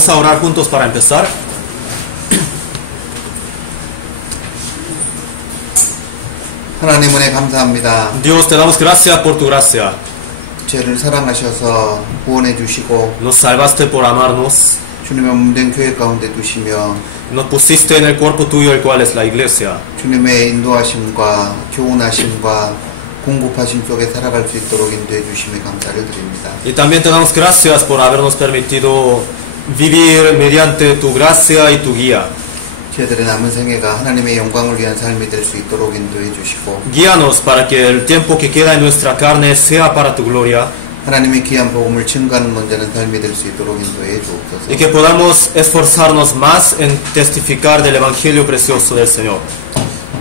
Vamos a orar juntos para empezar. 하나님 은혜 감사합니다. Dios, te damos gracias por tu gracia. 죄를 사랑하셔서 구원해 주시고 Nos salvaste por amarnos. 주님의 몸된 교회 가운데 두시며 Nos pusiste en el cuerpo tuyo, el cual es la iglesia. 주님의 인도하심과 교훈하심과 공급하심 속에 살아갈 수 있도록 인도해 주심에 감사를 드립니다. Y también te damos gracias por habernos permitido vivir mediante tu gracia y tu guía. 저희들의 남은 생애가 하나님의 영광을 위한 삶이 될 수 있도록 인도해 주시고 Guíanos para que el tiempo que queda en nuestra carne sea para tu gloria. 하나님의 귀한 복음을 증거하는 먼저는 삶이 될 수 있도록 인도해 주옵소서. Y que podamos esforzarnos más en testificar del Evangelio precioso del Señor.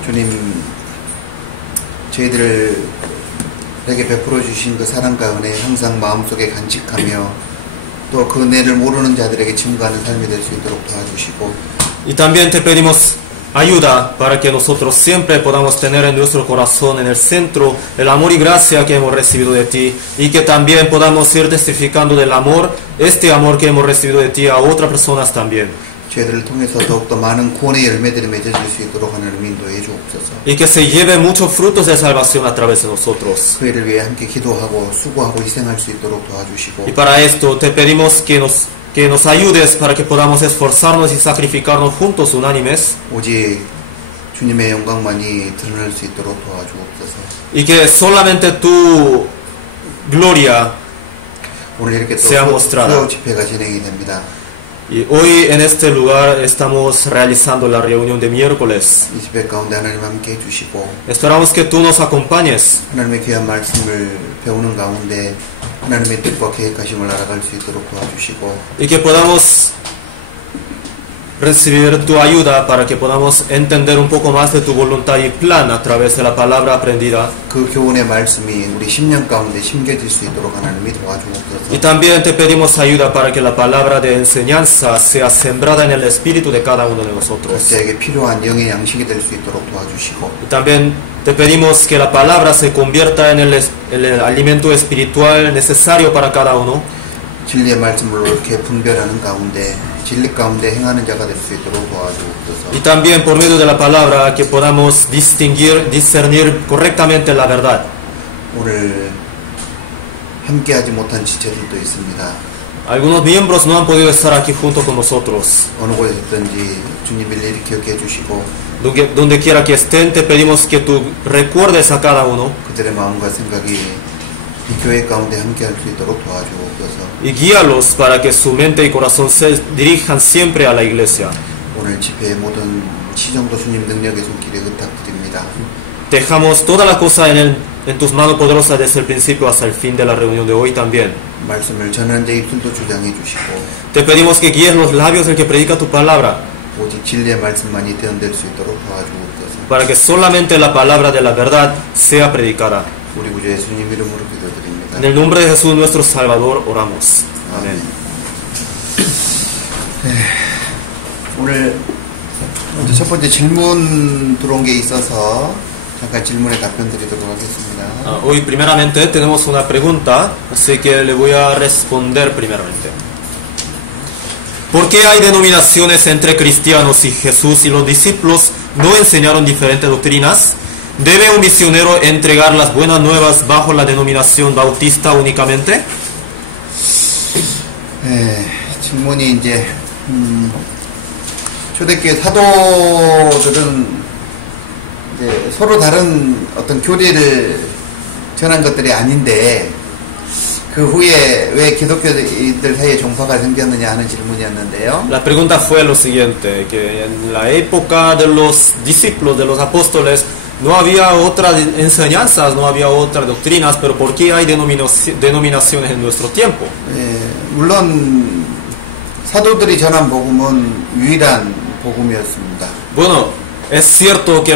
주님, 저희들에게 베풀어 주신 그 사랑과 은혜 항상 마음속에 간직하며 또 그 은혜를 모르는 자들에게 증거하는 삶이 될 수 있도록 도와주시고 Y también te pedimos ayuda para que nosotros siempre podamos tener en nuestro corazón, en el centro, el amor y gracia que hemos recibido de ti, y que también podamos ir testificando del amor, este amor que hemos recibido de ti a otras personas también. 저희들을 통해서 더욱더 많은 구원의 열매들이 맺어질 수 있도록 하나님 인도해 주옵소서. Y que se lleve muchos frutos de salvación a través de nosotros. 그 일을 위해 함께 기도하고 수고하고 희생할 수 있도록 도와주시고 Y para esto te pedimos que nos ayudes para que podamos esforzarnos y sacrificarnos juntos unánimes. 오직 주님의 영광만이 드러날 수 있도록 도와주옵소서. Y que solamente tu gloria 오늘 이렇게 또 sea mostrada. 수요 집회가 진행이 됩니다. Y hoy en este lugar estamos realizando la reunión de miércoles. 이 집회 가운데 하나님 함께 해주시고 Esperamos que tú nos acompañes 하나님의 귀한 말씀을 배우는 가운데 하나님의 뜻과 계획하심을 알아갈 수 있도록 도와주시고 y que podamos recibir tu ayuda para que podamos entender un poco más de tu voluntad y plan a través de la palabra aprendida. 그 교훈의 말씀이 우리 심령 가운데 심겨질 수 있도록 하나님이 도와주옵소서. Y también te pedimos ayuda para que la palabra de enseñanza sea sembrada en el espíritu de cada uno de nosotros. 각자에게 필요한 영의 양식이 될 수 있도록 도와주시고 Y también te pedimos que la palabra se convierta en el alimento espiritual necesario para cada uno. 진리의 말씀을 이렇게 분별하는 가운데 진리 가운데 행하는 자가 될 수 있도록 도와주옵소서. Y también por medio de la palabra que podamos discernir correctamente la verdad. 오늘 함께하지 못한 지체들도 있습니다. Algunos miembros no han podido estar aquí junto con nosotros. 어느 곳에 있든지 주님 일일이 기억해 주시고 Donde quiera que estén, te pedimos que tú recuerdes a cada uno 그들의 마음과 생각이 이 교회 가운데 함께할 수 있도록 도와주옵소서. y guíalos para que su mente y corazón se dirijan siempre a la iglesia. 오늘 집회의 모든 시정도 주님 능력의 손길에 부탁드립니다. Dejamos toda la cosa en tus manos poderosas desde el principio hasta el fin de la reunión de hoy también. 말씀을 전하는 자 입술도 주장해 주시고 Te pedimos que guíes los labios del que predica tu palabra, 오직 진리의 말씀만이 대언될 수 있도록 도와주옵소서. para que solamente la palabra de la verdad sea predicada. 우리 구주 예수님 이름으로 기도드립니다. En el nombre de Jesús nuestro Salvador oramos. Amén. 오늘 먼저 첫 번째 질문 들어온 게 있어서 잠깐 질문에 답변 드리도록 하겠습니다. Hoy primeramente tenemos una pregunta, así que le voy a responder primeramente. ¿Por qué hay denominaciones entre cristianos y Jesús y los discípulos no enseñaron diferentes doctrinas? ¿Debe un misionero entregar las buenas nuevas bajo la denominación bautista únicamente? 질문이 이제 초대교회 사도들은 이제 서로 다른 어떤 교리를 전한 것들이 아닌데 그 후에 왜 기독교인들 사이에 종파가 생겼느냐 하는 질문이었는데요. La pregunta fue lo siguiente, que en la época de los discípulos, de los apóstoles, no había otras enseñanzas, no había otras doctrinas, pero ¿por qué hay denominaciones en nuestro tiempo? 물론 사도들이 전한 복음은 유일한 복음이었습니다. Bueno, es cierto que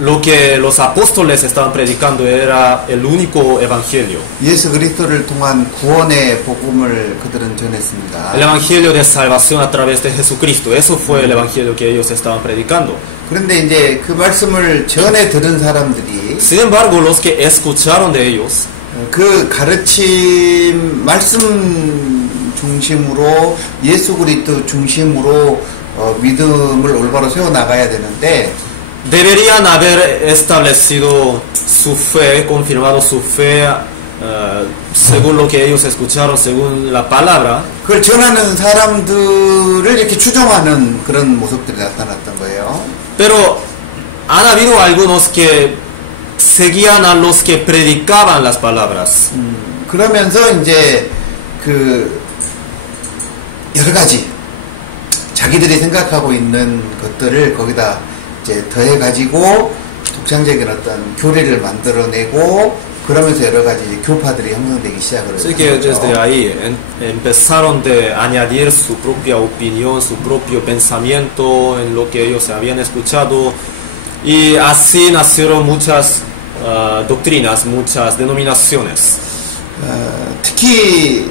lo que los apóstoles estaban predicando era el único evangelio. 예수 그리스도를 통한 구원의 복음을 그들은 전했습니다. El evangelio de salvación a través de Jesucristo. Eso fue el evangelio que ellos estaban predicando. 그런데 이제 그 말씀을 전해 들은 사람들이 Sin embargo, los que escucharon de ellos, 그 가르침 말씀 중심으로 예수 그리스도 중심으로 믿음을 올바로 세워 나가야 되는데 deberían haber establecido su fe, confirmado su fe según lo que ellos escucharon, según la palabra. 그걸 전하는 사람들을 이렇게 추종하는 그런 모습들이 나타났던 거예요. Pero han habido algunos que seguían a los que predicaban las palabras. 그러면서 이제 그 여러 가지 자기들이 생각하고 있는 것들을 거기다 이제 더해 가지고 독창적인 어떤 교리를 만들어내고 그러면서 여러 가지 교파들이 형성되기 시작을 Así que desde ahí empezaron de añadir su propia opinión, su propio pensamiento en lo que ellos habían escuchado, y así nacieron muchas doctrinas, muchas denominaciones. 특히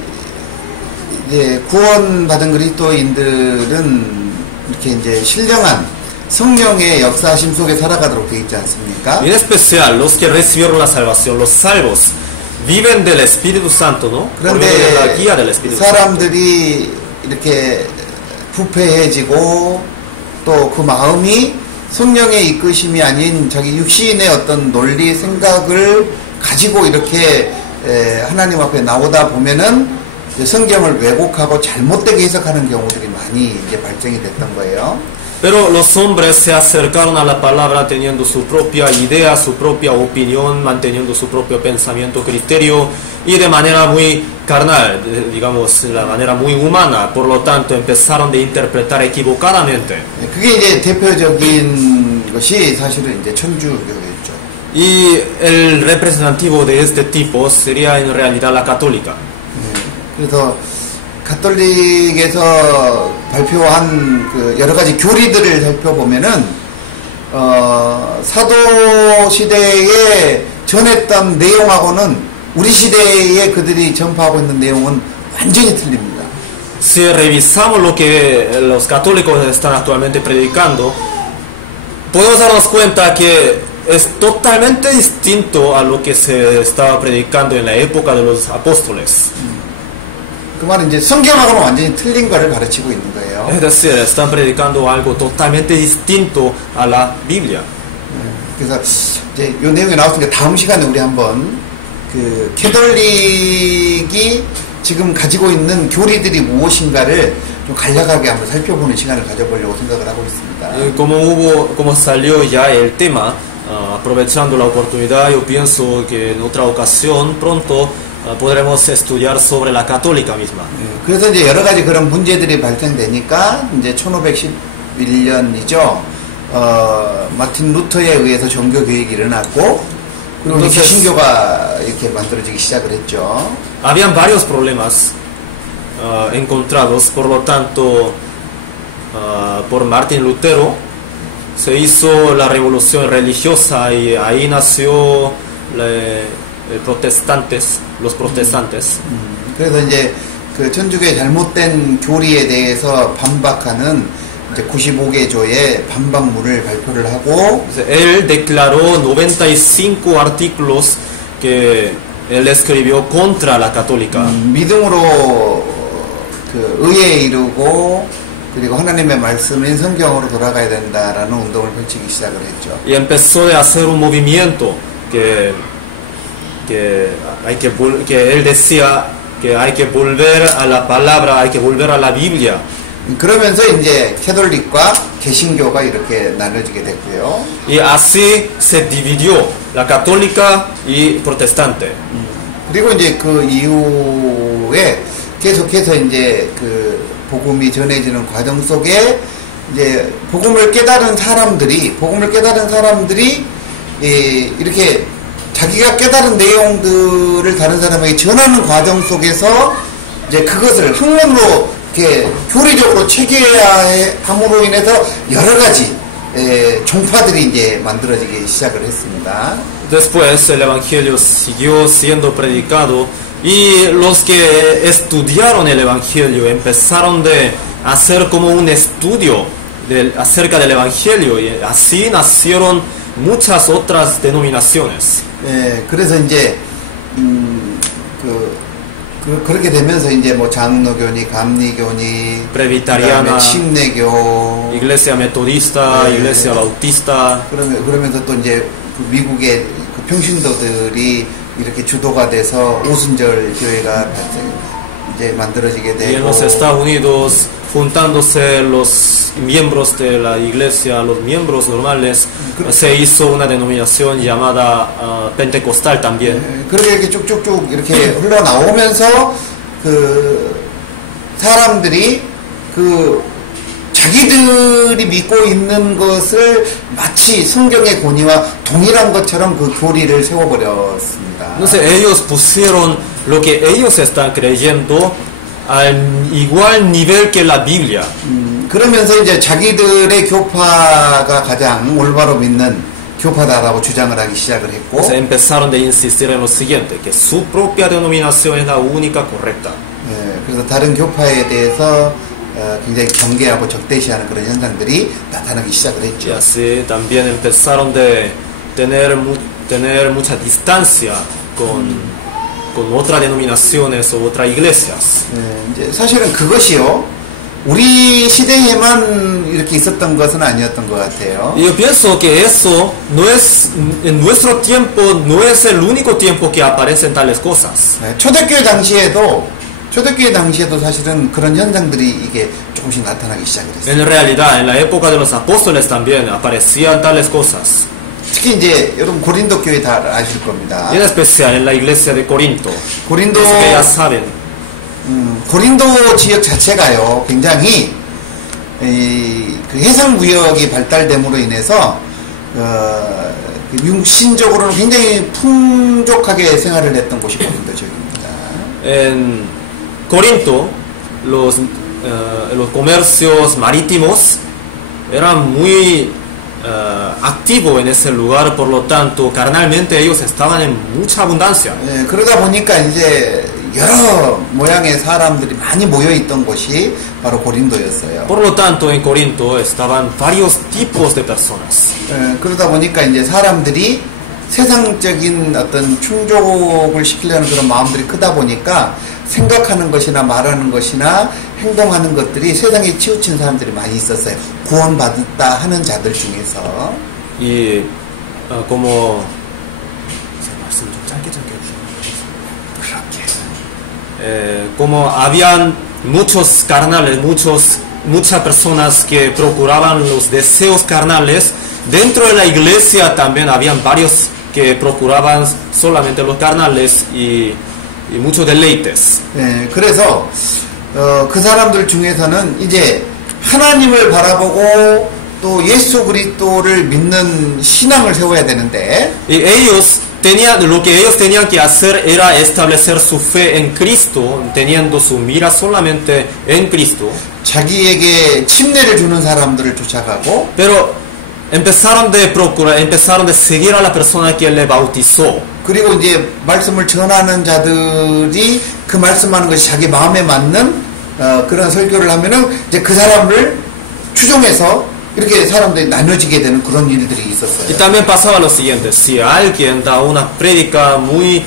이제 구원받은 그리스도인들은 이렇게 이제 신령한 성령의 역사심 속에 살아가도록 되어 있지 않습니까? En especial los que recibieron la salvación, los salvos, viven del Espíritu Santo, ¿no? Por medio de la guía del Espíritu Santo. 사람들이 이렇게 부패해지고 또 그 마음이 성령의 이끄심이 아닌 자기 육신의 어떤 논리 생각을 가지고 이렇게 하나님 앞에 나오다 보면은 성경을 왜곡하고 잘못되게 해석하는 경우들이 많이 이제 발생이 됐던 거예요. Pero los hombres se acercaron a la palabra teniendo su propia idea, su propia opinión, manteniendo su propio pensamiento, criterio, y de manera muy carnal, digamos, de manera muy humana. Por lo tanto, empezaron de interpretar equivocadamente. 그게 이제 대표적인 것이 사실은 이제 천주교였죠. Y el representativo de este tipo sería en realidad la católica. 그래서 가톨릭에서 발표한 그 여러 가지 교리들을 살펴보면은 사도 시대에 전했던 내용하고는 우리 시대에 그들이 전파하고 있는 내용은 완전히 틀립니다. Si revisamos lo que los católicos están actualmente predicando, podemos darnos cuenta que es totalmente distinto a lo que se estaba predicando en la época de los apóstoles. 그 말은 이제 성경하고는 완전히 틀린 거를 가르치고 있는 거예요. Es decir, están predicando algo totalmente distinto a la Biblia. 그래서 이제 이 내용이 나왔으니까 다음 시간에 우리 한번 그 캐톨릭이 지금 가지고 있는 교리들이 무엇인가를 좀 간략하게 한번 살펴보는 시간을 가져보려고 생각을 하고 있습니다. Como salió ya el tema, aprovechando la oportunidad, yo pienso que en otra ocasión pronto podremos estudiar sobre la católica misma. 그래서 이제 여러 가지 그런 문제들이 발생되니까 이제 1511년이죠. 마틴 루터에 의해서 종교 개혁이 일어났고 그리고 이제 개신교가 이렇게 만들어지기 시작을 했죠. Habían varios problemas encontrados, por lo tanto, por Martín Lutero se hizo la revolución religiosa y ahí nació los protestantes. 그래서 이제 그 천주교의 잘못된 교리에 대해서 반박하는 이제 95개조의 반박문을 발표를 하고 él declaró 95 artículos que él escribió contra la católica. 믿음으로 그 의에 이르고 그리고 하나님의 말씀인 성경으로 돌아가야 된다라는 운동을 펼치기 시작을 했죠. Y empezó a hacer un movimiento que él decía que hay que volver a la palabra, hay que volver a la Biblia. 그러면서 이제 캐톨릭과 개신교가 이렇게 나눠지게 됐고요. Y así se dividió la católica y protestante. 그리고 이제 그 이후에 계속해서 이제 그 복음이 전해지는 과정 속에 이제 복음을 깨달은 사람들이 이렇게 자기가 깨달은 내용들을 다른 사람에게 전하는 과정 속에서 이제 그것을 학문으로 이렇게 교리적으로 체계해야 함으로 인해서 여러 가지 종파들이 이제 만들어지기 시작을 했습니다. Después el evangelio siguió siendo predicado y los que estudiaron el evangelio empezaron de hacer como un estudio acerca del evangelio y así nacieron muchas otras denominaciones. 그래서 이제 그 그렇게 되면서 이제 뭐 장로교니, 감리교니, Presbiteriana, 침례교, Iglesia Metodista, 네. Iglesia Bautista. 그러면서 또 이제 그 미국의 그 평신도들이 이렇게 주도가 돼서 오순절 교회가 이제 만들어지게 Y en los 되고, Estados Unidos, juntándose los miembros de la iglesia, los miembros normales, se hizo una denominación llamada pentecostal también. 그렇게 이렇게 쭉쭉쭉 이렇게 흘러나오면서 그 사람들이 그 자기들이 믿고 있는 것을 마치 성경의 권위와 동일한 것처럼 그 교리를 세워버렸습니다. Entonces ellos pusieron lo que ellos están creyendo al igual nivel que la Biblia. 그러면서 이제 자기들의 교파가 가장 올바로 믿는 교파다라고 주장을 하기 시작을 했고, Entonces empezaron de insistir en lo siguiente, que su propia denominación es la única correcta. 그래서 다른 교파에 대해서 굉장히 경계하고 적대시하는 그런 현상들이 나타나기 시작을 Y 했죠. así también empezaron de tener mucha distancia con otras denominaciones o otras iglesias. 이제 사실은 그것이요, 우리 시대에만 이렇게 있었던 것은 아니었던 것 같아요. Y yo pienso que eso no es, en nuestro tiempo, no es el único tiempo que aparecen tales cosas. 초대교회 당시에도 사실은 그런 현상들이 이게 조금씩 나타나기 시작을 했어요. En realidad, en la época de los apóstoles también aparecían tales cosas. 특히 이제 여러분 고린도 교회 다 아실 겁니다. Y en especial en la iglesia de Corinto. 고린도 Eso que ya saben. 고린도 지역 자체가요, 굉장히 그 해상 무역이 발달됨으로 인해서 육신적으로는 굉장히 풍족하게 생활을 했던 곳이 고린도 지역입니다. En Corinto, los comercios marítimos eran muy activos en ese lugar, por lo tanto, carnalmente ellos estaban en mucha abundancia. 그러다 보니까 이제 여러 모양의 사람들이 많이 모여 있던 곳이 바로 고린도였어요. Por lo tanto, en Corinto estaban varios tipos de personas. 그러다 보니까 이제 사람들이 세상적인 어떤 충족을 시키려는 그런 마음들이 크다 보니까 생각하는 것이나 말하는 것이나 행동하는 것들이 세상에 치우친 사람들이 많이 있었어요. 구원받았다 하는 자들 중에서. Y como como habían muchos carnales, muchas personas que procuraban los deseos carnales, dentro de la iglesia también habían varios que procuraban solamente los carnales y muchos deleites. 그래서 그 사람들 중에서는 이제 하나님을 바라보고 또 예수 그리스도를 믿는 신앙을 세워야 되는데, Y ellos lo que ellos tenían que hacer era establecer su fe en Cristo, teniendo su mira solamente en Cristo. 자기에게 침례를 주는 사람들을 쫓아가고, Pero empezaron de seguir a la persona que le bautizó. 그리고 이제 말씀을 전하는 자들이 그 말씀하는 것이 자기 마음에 맞는 그런 설교를 하면은 이제 그 사람을 추종해서 이렇게 사람들이 나눠지게 되는 그런 일들이 Y 있었어요. también pasaba lo siguiente, si alguien da una prédica muy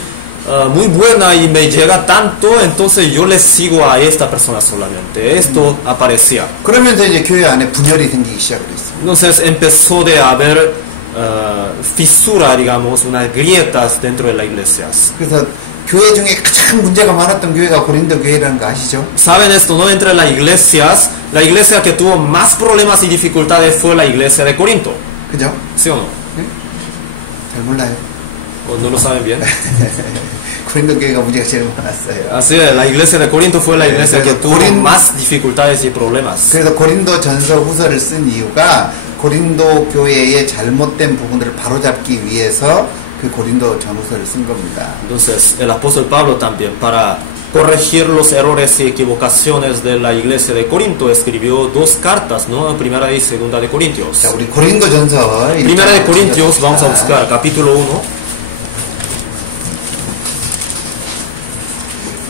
buena y me llega tanto, entonces yo le sigo a esta persona solamente. Esto aparecía. 그러면서 이제 교회 안에 분열이 생기기 시작을 했어요. Entonces empezó de haber fisura, digamos, unas grietas dentro de las iglesias. 그래서 교회 중에 가장 문제가 많았던 교회가 고린도 교회라는 거 아시죠? ¿Saben esto? No, entre las iglesias, la iglesia que tuvo más problemas y dificultades fue la iglesia de Corinto. 그죠? ¿Sí o no? 잘 몰라요. ¿O no lo saben bien? 고린도 교회가 문제가 제일 많았어요. Así es, la iglesia de Corinto fue la iglesia que tuvo más dificultades y problemas. 그래서 고린도 전서 후서를 쓴 이유가 고린도 교회의 잘못된 부분들을 바로잡기 위해서 그 고린도 전후서를 쓴 겁니다. Entonces, el apóstol Pablo también, para corregir los errores y equivocaciones de la iglesia de Corinto, escribió dos cartas, ¿no? Primera y segunda de Corintios. 자, 우리 고린도 전서 Primera de Corintios, vamos a buscar, capítulo 1.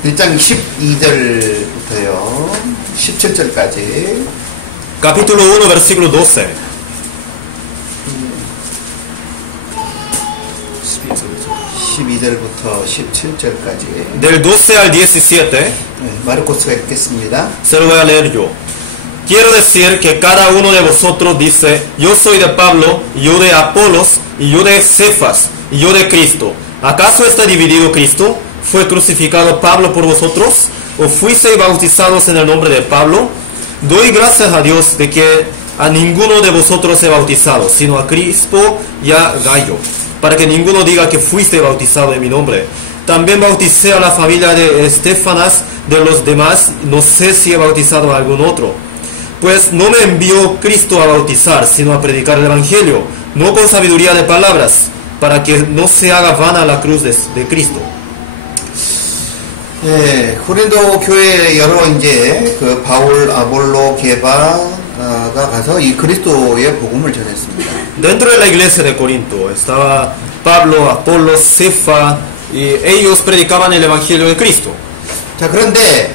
1장 12절부터요 17절까지. Capítulo 1, versículo 12. 12절부터 17절까지. Del 12 al 17, 마르코스가 읽겠습니다. se lo voy a leer yo. Quiero decir que cada uno de vosotros dice, yo soy de Pablo, y yo de Apolos, y yo de Cefas, y yo de Cristo. ¿Acaso está dividido Cristo? ¿Fue crucificado Pablo por vosotros? ¿O fuisteis bautizados en el nombre de Pablo? Doy gracias a Dios de que a ninguno de vosotros he bautizado, sino a Crispo y a Gallo, para que ninguno diga que fuiste bautizado en mi nombre. También bauticé a la familia de Estefanas, de los demás no sé si he bautizado a algún otro. Pues no me envió Cristo a bautizar, sino a predicar el Evangelio, no con sabiduría de palabras, para que no se haga vana la cruz de Cristo. 예, 고린도 교회 여러 이제 그 바울, 아볼로, 게바가 가서 이 그리스도의 복음을 전했습니다. Dentro de la iglesia de Corinto estaba Pablo, Apolo, Cefa, y ellos predicaban el Evangelio de Cristo. 자, 그런데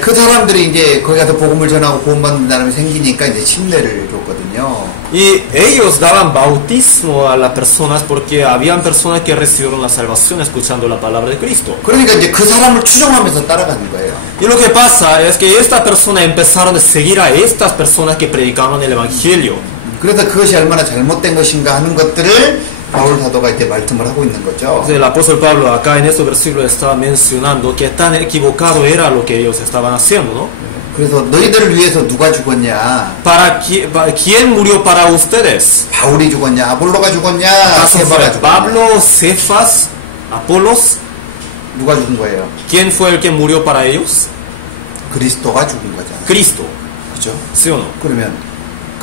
그 사람들이 이제 거기 가서 복음을 전하고 구원받는 사람이 생기니까 이제 침례를 줬거든요. Y ellos daban bautismo a las personas porque habían personas que recibieron la salvación escuchando la palabra de Cristo. 그러니까 이제 그 사람을 추종하면서 따라가는 거예요. Y lo que pasa es que estas personas empezaron a seguir a estas personas que predicaban el Evangelio. 그래서 그것이 얼마나 잘못된 것인가 하는 것들을 바울 사도가 이제 말씀을 하고 있는 거죠. El apóstol Pablo acá en este versículo está mencionando que tan equivocado era lo que ellos estaban haciendo, ¿no? 그래서 너희들을 위해서 누가 죽었냐? ¿Quién murió para ustedes? 바울이 죽었냐? 아볼로가 죽었냐? ¿Acaso fue 세바가 죽었냐? Pablo, Cefas, Apolos? 누가 죽은 거예요? ¿Quién fue el que murió para ellos? 그리스도가 죽은 거잖아. Cristo, 그죠? ¿sí o no? 그러면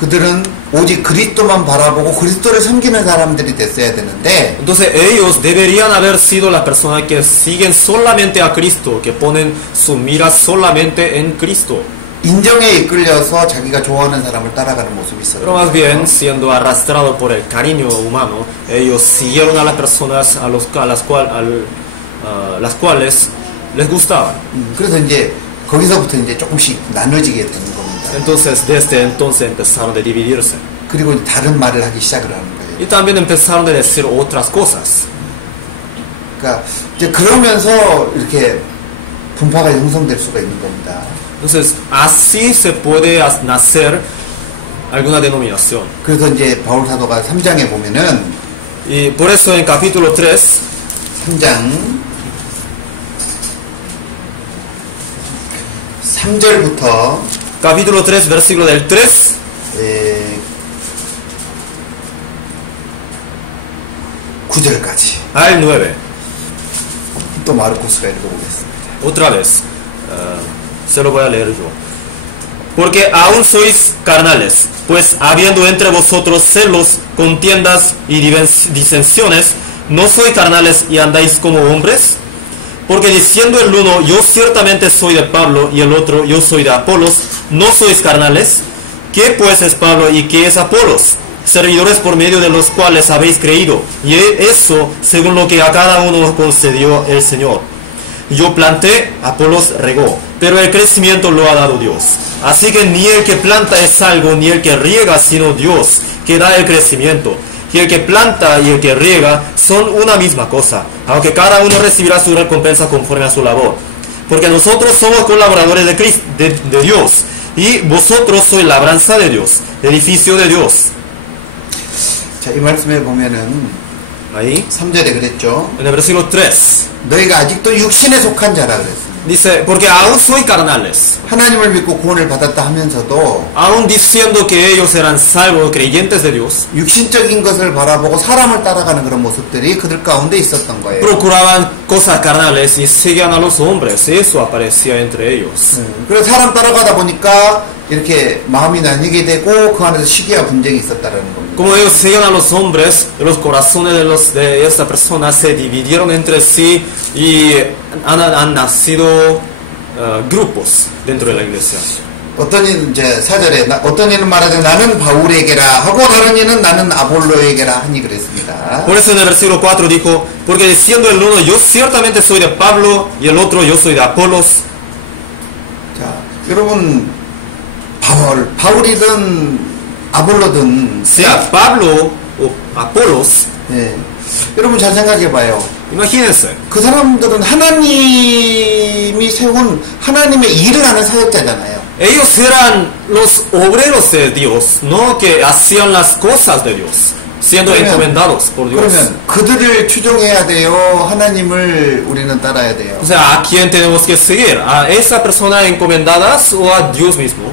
그들은 오직 그리스도만 바라보고 그리스도를 섬기는 사람들이 됐어야 되는데 Entonces ellos deberían haber sido las personas que siguen solamente a Cristo, que ponen su mira solamente en Cristo. 인정에 이끌려서 자기가 좋아하는 사람을 따라가는 모습이 있어요. Pero más bien, siendo arrastrado por el cariño humano, ellos siguieron a las personas a las cuales les gustaban. 그래서 이제 거기서부터 이제 조금씩 나눠지게 되는 겁니다. Entonces, desde entonces empezaron a dividirse. 그리고 다른 말을 하기 시작을 하는 거예요. Y también empezaron a decir otras cosas. 그러니까 이제 그러면서 이렇게 분파가 형성될 수가 있는 겁니다. Entonces, así se puede nacer alguna denominación. 그래서 이제 바울 사도가 3장에 보면은 Y por eso en capítulo 3, 3장 3절부터 capítulo 3, versículo del 3 9절까지 al 9. 또 마르코스가 읽어보겠습니다. Otra vez, se lo voy a leer yo. Porque aún sois carnales, pues habiendo entre vosotros celos, contiendas y disensiones, ¿no sois carnales y andáis como hombres? Porque diciendo el uno, yo ciertamente soy de Pablo, y el otro, yo soy de Apolos, ¿no sois carnales? ¿Qué pues es Pablo y qué es Apolos? Servidores por medio de los cuales habéis creído, y eso según lo que a cada uno concedió el Señor. Yo planté, Apolos regó, pero el crecimiento lo ha dado Dios. Así que ni el que planta es algo, ni el que riega, sino Dios, que da el crecimiento. Y el que planta y el que riega son una misma cosa, aunque cada uno recibirá su recompensa conforme a su labor. Porque nosotros somos colaboradores de Dios, y vosotros sois labranza de Dios, edificio de Dios. 자, 이 말씀에 보면은 Ahí, 3절에 그랬죠. en el versículo 3, 너희가 아직도 육신에 속한 자라 그랬습니다. dice, porque aún soy carnales, 하나님을 믿고 구원을 받았다 하면서도 aún diciendo que ellos eran salvos, creyentes de Dios, 육신적인 것을 바라보고 사람을 따라가는 그런 모습들이 그들 가운데 있었던 거예요. procuraban cosas carnales y seguían a los hombres. Eso aparecía entre ellos. 그래서 사람 따라가다 보니까 이렇게 마음이 나뉘게 되고 그 안에서 시기와 분쟁이 있었다라는 겁니다. Como ellos seguían a los hombres, los corazones de esta persona se dividieron entre sí y han nacido grupos dentro de la iglesia. 어떤 이는 이제 4절에 어떤 이는 말하되 나는 바울에게라 하고 다른 이는 나는 아볼로에게라 하니 그랬습니다. Por eso en el versículo 4 dijo, porque diciendo el uno, yo ciertamente soy de Pablo, y el otro, yo soy de Apolos. 자, 여러분 바울이든 아볼로든 Sea Pablo o Apolos, 예, 여러분 잘 생각해봐요. Imagínense. 그 사람들은 하나님이 세운 하나님의 일을 하는 사역자잖아요. Ellos eran los obreros de Dios, ¿no? Que hacían las cosas de Dios, siendo encomendados por Dios. 그러면 그들을 추종해야 돼요? 하나님을 우리는 따라야 돼요? O sea, ¿a quién tenemos que seguir? ¿A esa persona encomendadas o a Dios mismo?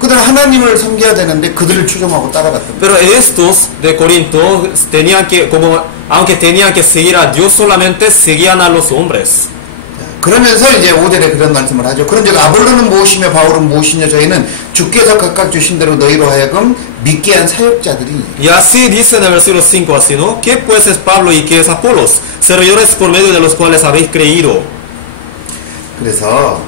그들은 하나님을 섬겨야 되는데 그들을 추종하고 따라갔던 거예요. Pero estos de Corinto tenían que, como, aunque tenían que seguir a Dios solamente, seguían a los hombres. 그러면서 이제 5절에 그런 말씀을 하죠. 그런즉 아볼로는 무엇이며 바울은 무엇이냐 저희는 주께서 각각 주신 대로 너희로 하여금 믿게 한 사역자들이. Y así dice en el versículo 5 así, ¿no? ¿Qué pues es Pablo y qué es Apolos? Servidores por medio de los cuales habéis creído. 그래서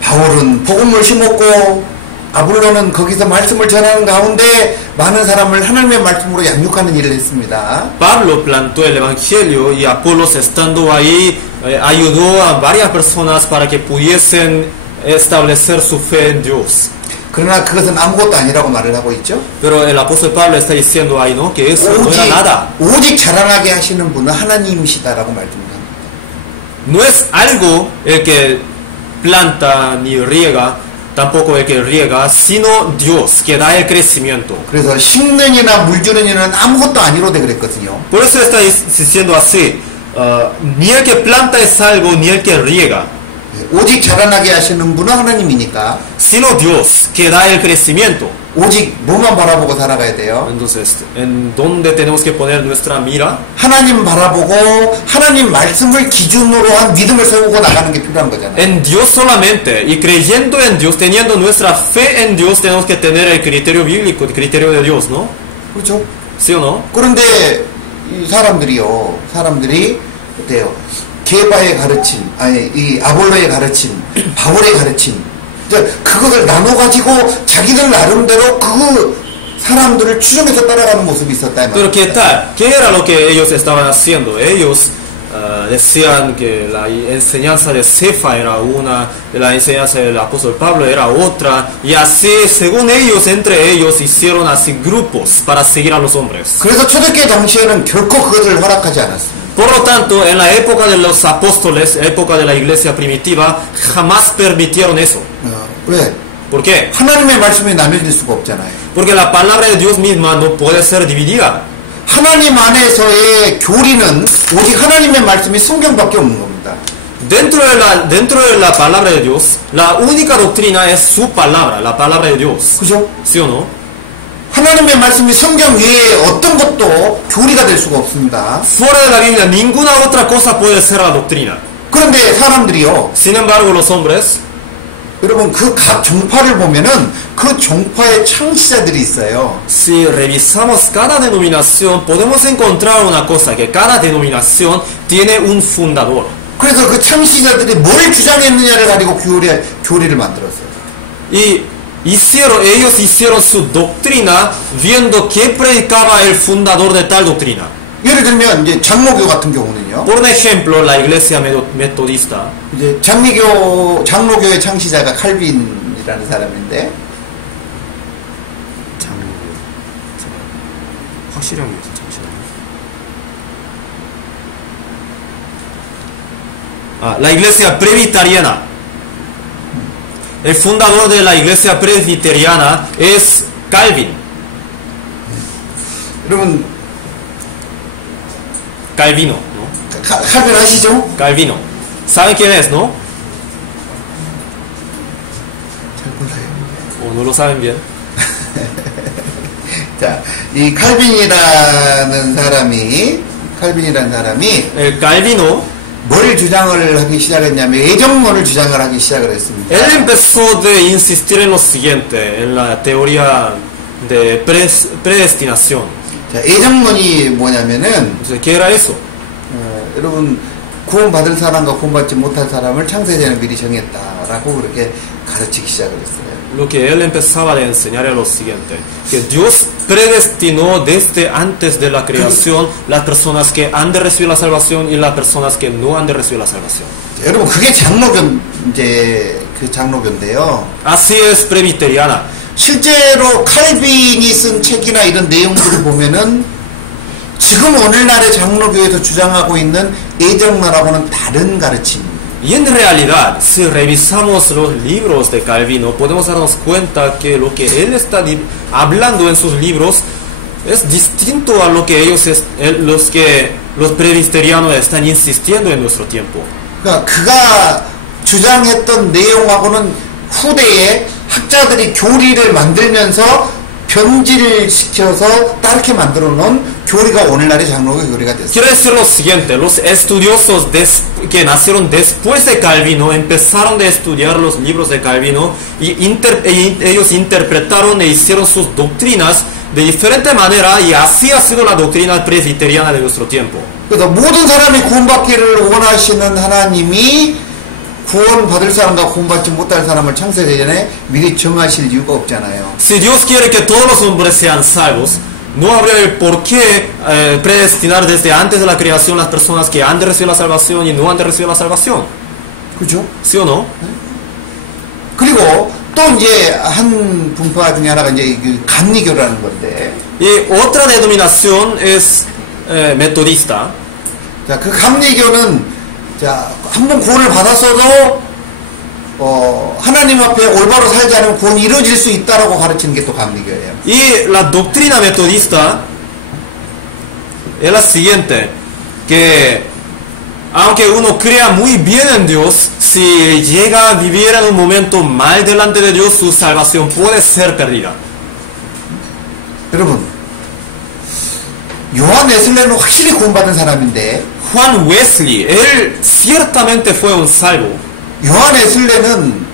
바울은 복음을 심었고 아볼로는 거기서 말씀을 전하는 가운데 많은 사람을 하나님의 말씀으로 양육하는 일을 했습니다. Pablo plantó el evangelio y Apolos estando ahí ayudó a varias personas para que pudiesen establecer su fe en Dios. 그러나 그것은 아무것도 아니라고 말을 하고 있죠. Pero el apóstol Pablo está diciendo ahí, ¿no? Que eso no era nada. 오직 자라나게 하시는 분은 하나님이시다라고 말씀합니다. No es algo el que planta ni riega, tampoco el que riega, sino Dios que da el crecimiento. 그래서 심는 이나 물 주는 이는 아무것도 아니로되 그랬거든요. Por eso está diciendo así, ni el que planta es algo, ni el que riega, 오직 자라나게 하시는 분은 하나님이니까 sino Dios que da el crecimiento. 오직 뭐만 바라보고 살아가야 돼요? Entonces, ¿en dónde tenemos que poner nuestra mira? 하나님 바라보고 하나님 말씀을 기준으로 한 믿음을 세우고 나가는 게 필요한 거잖아요. En Dios solamente, y creyendo en Dios, teniendo nuestra fe en Dios, tenemos que tener el criterio bíblico, el criterio de Dios, ¿no? 그렇죠? ¿Sí o no? 그런데 이 사람들이 어때요? 게바의 가르침, 아니 이 아볼로의 가르침, 바울의 가르침, 그것을 나눠 가지고 자기들 나름대로 그 사람들을 추종해서 따라가는 모습이 있었다. Pero ¿qué tal? ¿Qué era lo que ellos estaban haciendo? Ellos decían que la enseñanza de Cefa era una, la enseñanza del apóstol Pablo era otra, y así, según ellos, entre ellos, hicieron así grupos para seguir a los hombres. 그래서 초대교회 당시에는 결코 그것을 허락하지 않았습니다. Por lo tanto, en la época de los apóstoles, época de la iglesia primitiva, jamás permitieron eso. 왜? ¿Por qué? 하나님의 말씀이 나눠질 수가 없잖아요. Porque la palabra de Dios misma no puede ser dividida. 하나님 안에서의 교리는 오직 하나님의 말씀이 성경밖에 없는 겁니다. Dentro de la palabra de Dios, la única doctrina es su palabra, la palabra de Dios. 그죠? ¿Sí o no? 하나님의 말씀이 성경 외에 어떤 것도 교리가 될 수가 없습니다. Fuera de la Biblia, ninguna otra cosa puede ser la doctrina. 그런데 사람들이요. Sin embargo, los hombres, 여러분 그 각 종파를 보면은 그 종파의 창시자들이 있어요. si revisamos cada denominación, podemos encontrar una cosa, que cada denominación tiene un fundador. 그래서 그 창시자들이 뭘 주장했느냐를 가지고 교리를 만들었어요. Y ellos hicieron su doctrina viendo qué predicaba el fundador de tal doctrina. 예를 들면 이제 장로교 같은 경우는요. Por ejemplo, la iglesia metodista. 이제 장로교의 창시자가 칼빈이라는 사람인데. 장로교. 확실하게 잠시만요. La iglesia presbiteriana. El fundador de la iglesia presbiteriana es Calvin. 여러분 Calvino, ¿no? 칼빈 아시죠? Calvino. ¿Saben quién es, no? 잘 몰라요. ¿O no lo saben bien? 자, 이 칼빈이라는 사람이 El Calvino, 뭘 주장을 하기 시작했냐면 예정론을 주장을 하기 시작을 했습니다. él empezó de insistir en lo siguiente, en la teoría de predestinación. 자, 예정론이 뭐냐면은 ¿Qué era eso? 여러분 구원받을 사람과 구원받지 못할 사람을 창세전에 미리 정했다라고 그렇게 가르치기 시작을 했어요. Lo que él empezaba a enseñar era lo siguiente, que Dios predestinó desde antes de la creación las personas que han de recibir la salvación y las personas que no han de recibir la salvación. 자, 여러분 그게 장로교인데요. Así es presbiteriana. 실제로 칼빈이 쓴 책이나 이런 내용들을 보면은 지금 오늘날의 장로교에서 주장하고 있는 예정론하고는 다른 가르침입니다. Y en realidad, si revisamos los libros de Calvino, podemos darnos cuenta que lo que él está hablando en sus libros es distinto a lo que los presbiterianos están insistiendo en nuestro tiempo. 그러니까 그가 주장했던 내용하고는 후대에 학자들이 교리를 만들면서 변질시켜서 다르게 만들어 놓은 교리가 오늘날의 장로교 교리가 됐어요. Quiere decir lo siguiente, los estudiosos que nacieron después de Calvino empezaron a estudiar los libros de Calvino y ellos interpretaron e hicieron sus doctrinas de diferente manera y así ha sido la doctrina presbiteriana de nuestro tiempo. 그래서 모든 사람이 구원받기를 원하시는 하나님이 구원받을 사람과 구원받지 못할 사람을 창세기 전에 미리 정하실 이유가 없잖아요. Si Dios quiere que todos los hombres sean salvos, no habría el por qué predestinar desde antes de la creación las personas que han de recibir la salvación y no han de recibir la salvación. 그죠? ¿Sí o no? 그리고 또 이제 한 분파 중에 하나가 이제 그 감리교라는 건데. Y otra denominación es metodista. 자, 그 감리교는 자, 한번 구원을 받았어도 하나님 앞에 올바로 살지 않으면 구원이 이루어질 수 있다라고 가르치는 게 또 감리교예요. Y la doctrina metodista es la siguiente, que aunque uno crea muy bien en Dios, si llega a vivir en un momento mal delante de Dios, su salvación puede ser perdida. 여러분, 요한 웨슬레는 확실히 구원받은 사람인데 Juan Wesley, él ciertamente fue un salvo. 요한 웨슬레는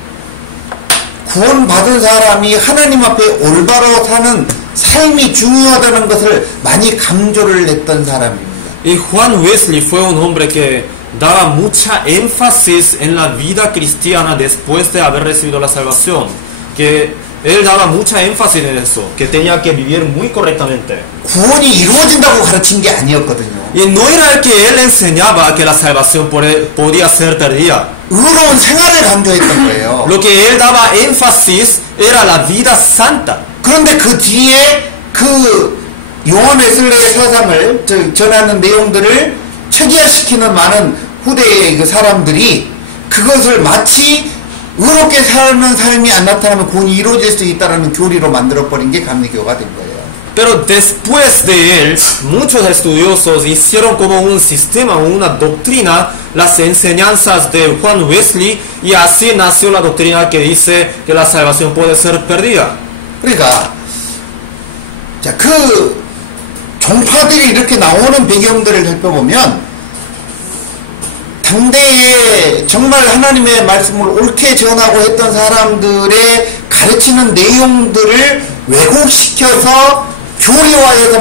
구원받은 사람이 하나님 앞에 올바로 사는 삶이 중요하다는 것을 많이 강조를 했던 사람입니다. Y Juan Wesley fue un hombre que daba mucha énfasis en la vida cristiana después de haber recibido la salvación. Que él daba mucha énfasis en eso, que tenía que vivir muy correctamente. 구원이 이루어진다고 가르친 게 아니었거든요. Y no era el que él enseñaba que la salvación podía ser perdida. 의로운 생활을 강조했던 거예요. Lo que él daba énfasis era la vida santa. 그런데 그 뒤에 그 요한 웨슬레의 사상을 전하는 내용들을 체계화시키는 많은 후대의 그 사람들이 그것을 마치 의롭게 사는 삶이 안 나타나면 구원이 이루어질 수 있다는 교리로 만들어버린 게 감리교가 된 거예요. Pero después de él, muchos estudiosos hicieron como un sistema, una doctrina, las enseñanzas de Juan Wesley, y así nació la doctrina que dice que la salvación puede ser perdida. 그러니까 자, 그 종파들이 이렇게 나오는 배경들을 살펴보면 당대에 정말 하나님의 말씀을 옳게 전하고 했던 사람들의 가르치는 내용들을 왜곡시켜서 교리화해서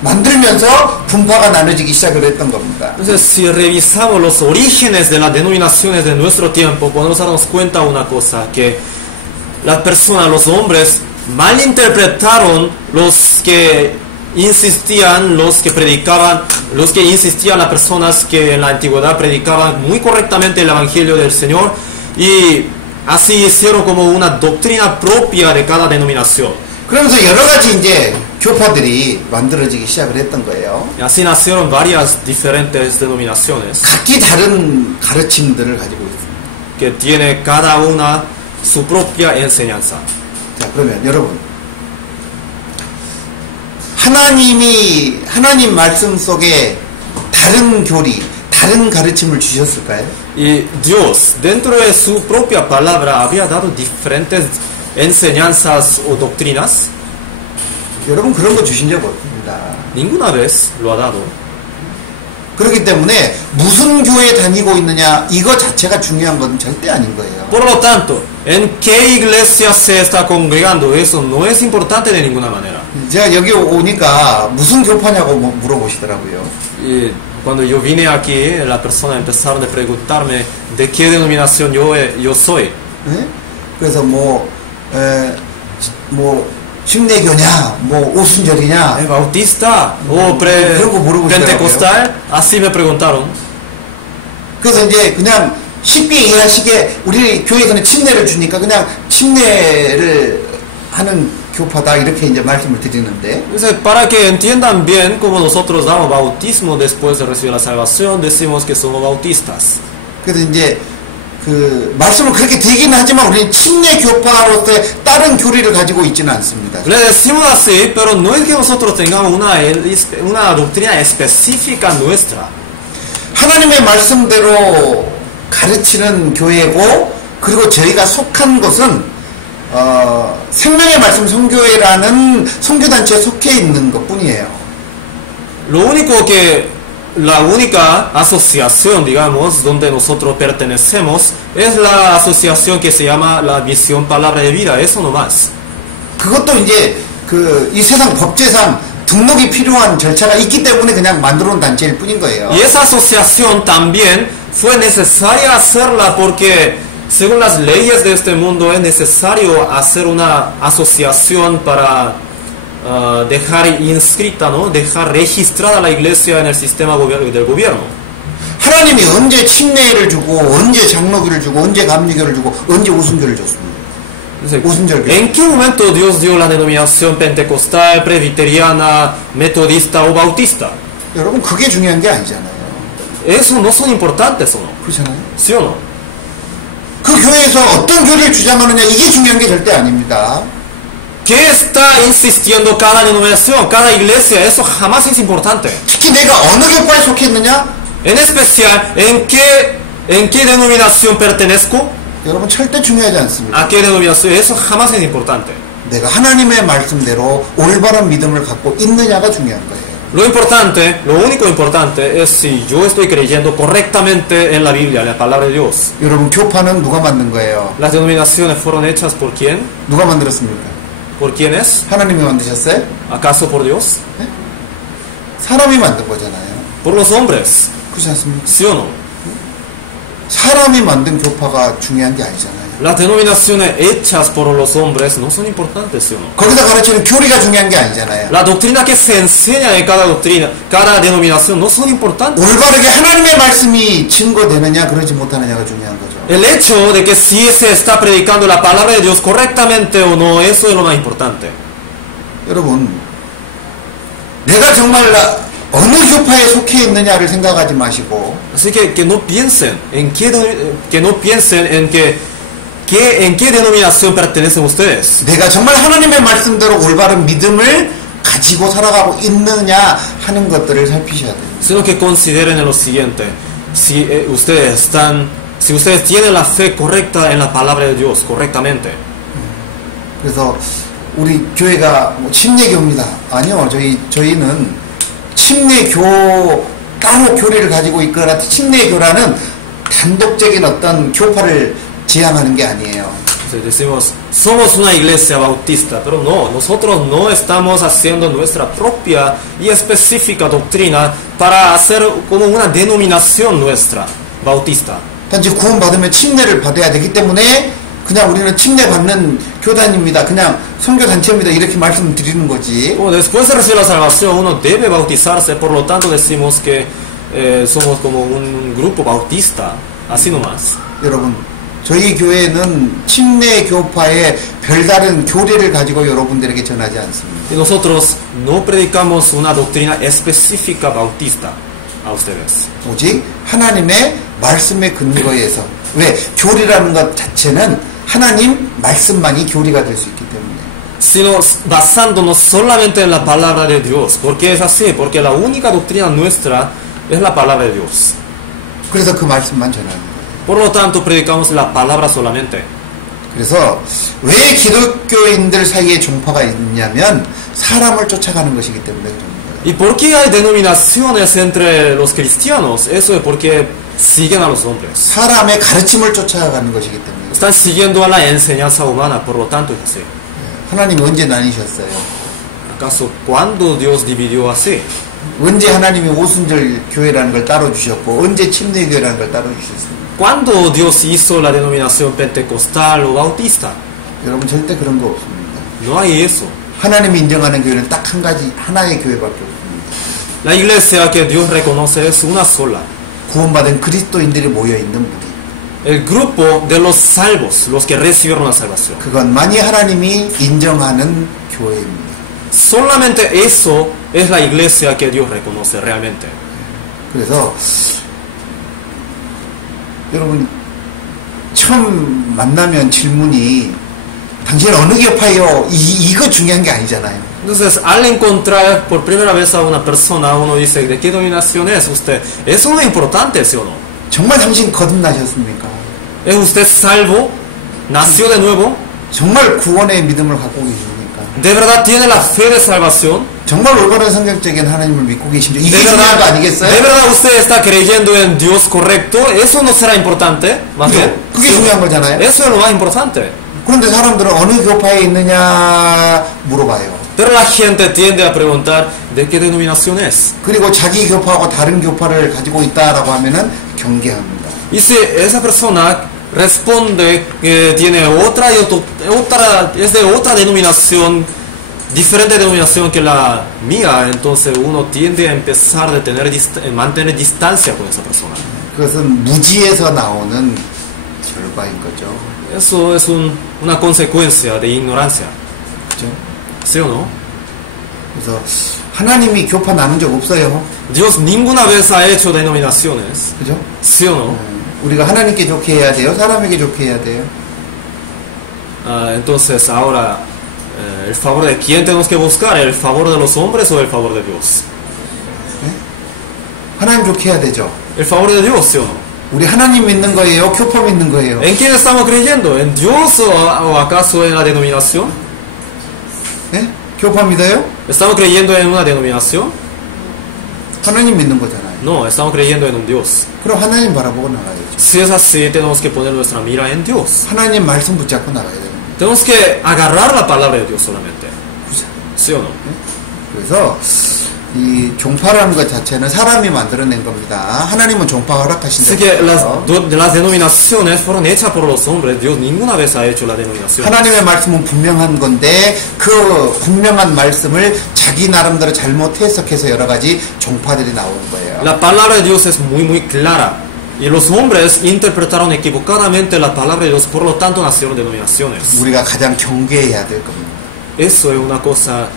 만들면서 분파가 나눠지기 시작을 했던 겁니다. Entonces, si revisamos los orígenes de las denominaciones de nuestro tiempo, podemos darnos cuenta de una cosa, que las personas, los hombres, malinterpretaron los que insistían, los que predicaban, los que insistían las personas que en la antigüedad predicaban muy correctamente el Evangelio del Señor, y así hicieron como una doctrina propia de cada denominación. 그러면서 여러 가지 이제 교파들이 만들어지기 시작을 했던 거예요. Y así nacieron varias diferentes denominaciones 각기 다른 가르침들을 가지고 있습니다. que tiene cada una su propia enseñanza. 자, 그러면 여러분, 하나님 말씀 속에 다른 교리, 다른 가르침을 주셨을까요? Y Dios, dentro de su propia palabra, había dado diferentes enseñanzas o doctrinas. 여러분, 그런 거 주신 적 없습니다. Ninguna vez lo ha dado. 그렇기 때문에 무슨 교회에 다니고 있느냐, 이거 자체가 중요한 건 절대 아닌 거예요. Por lo tanto, ¿en qué iglesia se está congregando? Eso no es importante de ninguna manera. 제가 여기 오니까 무슨 교파냐고 물어보시더라고요. Y cuando yo vine aquí, la persona empezaron a preguntarme de qué denominación yo soy. 네? 그래서 침례교냐, 오순절이냐, ¿Bautista o 그런 거 물어보시더라고요. pentecostal? Así me preguntaron. 그래서 이제 그냥 쉽게 얘기하시게 우리 교회에서는 침례를 주니까 그냥 침례를 하는 교파다 이렇게 이제 말씀을 드리는데 Entonces, para que entiendan bien cómo nosotros damos bautismo después de recibir la salvación, decimos que somos bautistas. 그래서 이제 그 말씀을 그렇게 드리긴 하지만 우리는 침례 교파로서의 다른 교리를 가지고 있지는 않습니다. Le decimos así, pero no es que nosotros tengamos una doctrina específica nuestra. 하나님의 말씀대로 가르치는 교회고 그리고 저희가 속한 것은 생명의 말씀 선교회라는 선교단체에 속해 있는 것뿐이에요. La única asociación, digamos, donde nosotros pertenecemos es la asociación que se llama la Misión Palabra de Vida, eso nomás. 그것도 이제 이 세상 법제상 등록이 필요한 절차가 있기 때문에 그냥 만들어 놓은 단체일 뿐인 거예요. Y esa asociación también fue necesaria hacerla porque según las leyes de este mundo es necesario hacer una asociación para dejar inscrita, ¿no? Dejar registrada la iglesia en el sistema del gobierno. 하나님이 언제 침례를 주고 언제 장로교를 주고 언제 감리교를 주고 언제 오순교를 줬습니다. 오순절교. ¿En qué momento Dios dio la denominación pentecostal, presbiteriana, metodista o bautista? 여러분 그게 중요한 게 아니잖아요. Eso no son importantes, ¿o no? 그렇잖아요. ¿Sí o no? 그 교회에서 어떤 교리를 주장하느냐 이게 중요한 게 절대 아닙니다. ¿Qué está insistiendo cada denominación, cada iglesia? Eso jamás es importante. 특히 내가 어느 교파에 속해 있느냐? En especial, ¿en qué denominación pertenezco? 여러분 절대 중요하지 않습니다. ¿A qué denominación? Eso jamás es importante. 내가 하나님의 말씀대로 올바른 믿음을 갖고 있느냐가 중요한 거예요. Lo único importante es si yo estoy creyendo correctamente en la Biblia, en la palabra de Dios. 여러분 교파는 누가 만든 거예요? Las denominaciones fueron hechas por quién? 누가 만들었습니까? ¿Por quiénes? 하나님이 만드셨어요? ¿Acaso por Dios? 네? 사람이 만든 거잖아요. Por los hombres. 그렇지 않습니까? ¿Sí o no? 사람이 만든 교파가 중요한 게 아니잖아요. Las denominaciones hechas por los hombres no son importantes, ¿sí o no? 거기다 가르치는 교리가 중요한 게 아니잖아요. La doctrina que se enseña en cada doctrina, cada denominación, no son importantes. 올바르게 하나님의 말씀이 증거되느냐 그러지 못하느냐가 중요한 거죠. El hecho de que si se está predicando la palabra de Dios correctamente o no, eso es lo más importante. 여러분, 내가 정말 어느 교파에 속해 있느냐를 생각하지 마시고, Así que no piensen en qué denominación pertenecen ustedes. 내가 정말 하나님의 말씀대로 올바른 믿음을 가지고 살아가고 있느냐 하는 것들을 살피셔야 됩니다. Sino que consideren lo siguiente: si ustedes tienen la fe correcta en la palabra de Dios, correctamente. 그래서 우리 교회가 침례교입니다. 아니요, 저희는 침례교 따로 교리를 가지고 있거나 침례교라는 단독적인 어떤 교파를 지향하는 게 아니에요. Entonces decimos, somos una iglesia bautista, pero no, nosotros no estamos haciendo nuestra propia y específica doctrina para hacer como una denominación nuestra, bautista. 단지 구원받으면 침례를 받아야 되기 때문에 그냥 우리는 침례받는 교단입니다. 그냥 선교단체입니다. 이렇게 말씀드리는 거지. Como después de recibir la salvación uno debe bautizarse, por lo tanto decimos que somos como un grupo bautista, así nomás. 여러분, 저희 교회는 침례 교파의 별다른 교리를 가지고 여러분들에게 전하지 않습니다. Y nosotros no predicamos una doctrina específica bautista a ustedes. 오직 하나님의 말씀의 근거에서, 왜? 교리라는 것 자체는 하나님 말씀만이 교리가 될 수 있기 때문에. Sino basándonos solamente en la palabra de Dios. ¿Por qué es así? Porque la única doctrina nuestra es la palabra de Dios. 그래서 그 말씀만 전하는 거예요. Por lo tanto, predicamos la palabra solamente. 그래서 왜 기독교인들 사이에 종파가 있냐면 사람을 쫓아가는 것이기 때문에 그런 거예요. ¿Y por qué hay denominaciones entre los cristianos? Eso es porque siguen a los hombres. 사람의 가르침을 쫓아가는 것이기 때문에. Están siguiendo a la enseñanza humana, por lo tanto es así. 하나님이 언제 나뉘셨어요? ¿Acaso cuándo Dios dividió así? 언제 하나님이 오순절 교회라는 걸 따로 주셨고 언제 침례교회라는 걸 따로 주셨어요? ¿Cuándo Dios hizo la denominación pentecostal o bautista? 여러분 절대 그런 거 없습니다. No hay eso. 하나님이 인정하는 교회는 딱 한 가지 하나의 교회밖에 없습니다. La iglesia que Dios reconoce es una sola. 구원받은 그리스도인들이 모여 있는 무리. el grupo de los salvos, los que recibieron la salvación. 그것만이 하나님이 인정하는 교회입니다. Solamente eso es la iglesia que Dios reconoce realmente. 그래서 여러분 처음 만나면 질문이 당신 어느 교파예요? 이거 중요한 게 아니잖아요. Entonces, al encontrar por primera vez a una persona, uno dice, ¿de qué denominación es usted? Eso no es importante, ¿sí o no? 정말 당신 거듭나셨습니까? ¿Es usted salvo? ¿Nació de nuevo? 정말 구원의 믿음을 갖고 계십니까? ¿De verdad tiene la fe de salvación? 정말 올바른 성경적인 하나님을 믿고 계십니까? 이게 ¿De 중요한 거 verdad, 아니겠어요? ¿De verdad usted está creyendo en Dios correcto? ¿Eso no será importante? Más bien. 그게 중요한 거잖아요. Eso es lo más importante. 그런데 사람들은 어느 교파에 있느냐 물어봐요. Pero la gente tiende a preguntar, ¿de qué denominación es? 그리고 자기 교파하고 다른 교파를 가지고 있다라고 하면은 경계합니다. Y si esa persona responde que tiene otra, es de otra denominación, diferente denominación que la mía, entonces uno tiende a empezar a mantener distancia con esa persona. 그것은 무지에서 나오는 결과인 거죠. Eso es una consecuencia de ignorancia. 그렇죠? ¿Sí o no? 그래서 하나님이 교파 나눈 적 없어요. Dios ninguna vez ha hecho denominaciones. 그죠? ¿Sí o no? 우리가 하나님께 좋게 해야 돼요? 사람에게 좋게 해야 돼요? Entonces ahora, ¿el favor de quién tenemos que buscar? ¿El favor de los hombres o el favor de Dios? 하나님 좋게 해야 되죠. El favor de Dios, ¿sí o no? 우리 하나님 믿는 거예요? 교파 믿는 거예요? ¿En quién estamos creyendo? ¿En Dios o acaso en la denominación? 네? 교파 믿어요? ¿Estamos creyendo en una denominación? 하나님 믿는 거잖아요. No, estamos creyendo en un Dios. 그럼 하나님 바라보고 나가야죠. Si es así, tenemos que poner nuestra mira en Dios. 하나님 말씀 붙잡고 나가야 돼요. Tenemos que agarrar la palabra de Dios solamente. ¿Sí o no? 그래서 이 종파라는 것 자체는 사람이 만들어낸 겁니다. 하나님은 종파 허락하신 Así que 적이에요. las denominaciones fueron hechas por los hombres. Dios ninguna vez ha hecho la denominación. 하나님의 말씀은 분명한 건데 그 분명한 말씀을 자기 나름대로 잘못 해석해서 여러 가지 종파들이 나오는 거예요. La palabra de Dios es muy clara. Y los hombres interpretaron equivocadamente la palabra de Dios, por lo tanto nacieron denominaciones. 우리가 가장 경계해야 될 겁니다. Eso es una cosa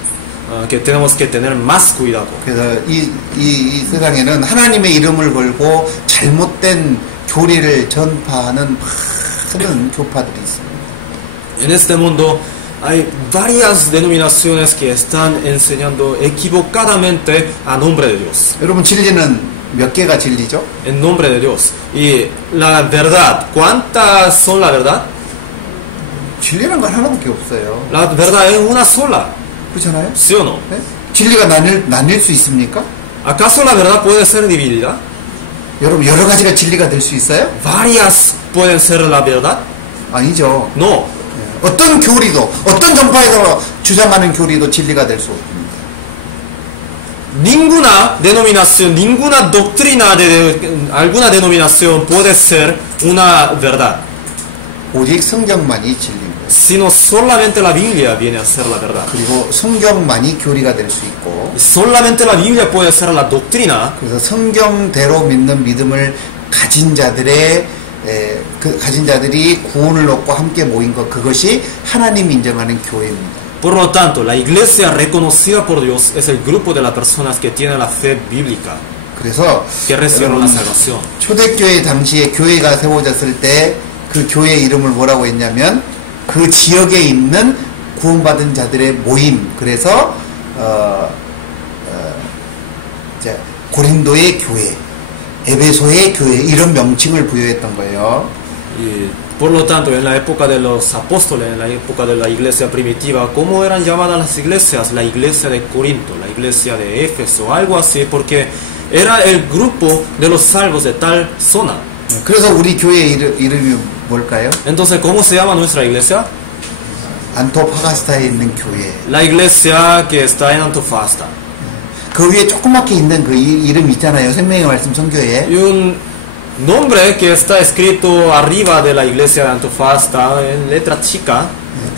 que tenemos que tener más cuidado. 그래서 이 세상에는 하나님의 이름을 걸고 잘못된 교리를 전파하는 많은 교파들이 있습니다. En este mundo hay varias denominaciones que están enseñando equivocadamente a nombre de Dios. 여러분 진리는 몇 개가 진리죠? En nombre de Dios. Y la verdad, ¿cuántas son la verdad? 진리란 건 하나밖에 없어요. La verdad es una sola. 그렇잖아요? ¿Sí o no? 네? 진리가 나뉠 수 있습니까? ¿Acaso la verdad puede ser dividida? 여러분 여러 가지가 진리가 될 수 있어요? ¿Varias pueden ser la verdad? 아니죠. No. 어떤 교리도 어떤 정파에서 주장하는 교리도 진리가 될 수 없습니다. Ninguna denominación, ninguna doctrina de alguna denominación puede ser una verdad, 오직 성경만이 진리입니다. sino solamente la Biblia viene a ser la verdad. 그리고 성경만이 교리가 될 수 있고 Solamente la Biblia puede ser la doctrina. 그래서 성경대로 믿는 믿음을 가진 자들의 가진 자들이 구원을 얻고 함께 모인 것 그것이 하나님 인정하는 교회입니다. Por lo tanto, la iglesia reconocida por Dios es el grupo de las personas que tienen la fe bíblica, 그래서 que recibieron la salvación. 초대교회 당시에 교회가 세워졌을 때 그 교회 이름을 뭐라고 했냐면 그 지역에 있는 구원받은 자들의 모임. 그래서 이제 고린도의 교회, 에베소의 교회 이런 명칭을 부여했던 거예요. Y por lo tanto, en la época de los apóstoles, en la época de la iglesia primitiva, ¿cómo eran llamadas las iglesias? La iglesia de Corinto, la iglesia de Éfeso, algo así, porque era el grupo de los salvos de tal zona. 그래서 우리 교회 이름이 뭘까요? Entonces, ¿cómo se llama nuestra iglesia? 안토파가스타에 있는 교회. La iglesia que está en Antofagasta. 그 위에 조그맣게 있는 그 이름 있잖아요. 생명의 말씀 선교회. Y un nombre que está escrito arriba de la iglesia de Antofagasta en letra chica,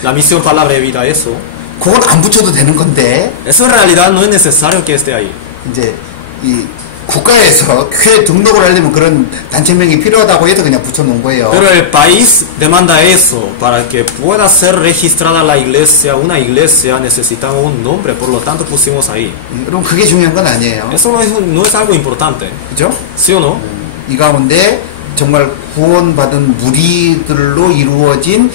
la misión palabra de vida, eso. 그건 안 붙여도 되는 건데 Eso en realidad no es necesario que esté ahí. 이제 이 국가에서 교회 등록을 하려면 그런 단체명이 필요하다고 해서 그냥 붙여놓은 거예요. Pero el país demanda eso. Para que pueda ser registrada la iglesia, una iglesia, necesitamos un nombre. Por lo tanto, pusimos ahí. 여러분 그게 중요한 건 아니에요. Eso no es algo importante. 그죠? ¿Sí o no? 이 가운데 정말 구원받은 무리들로 이루어진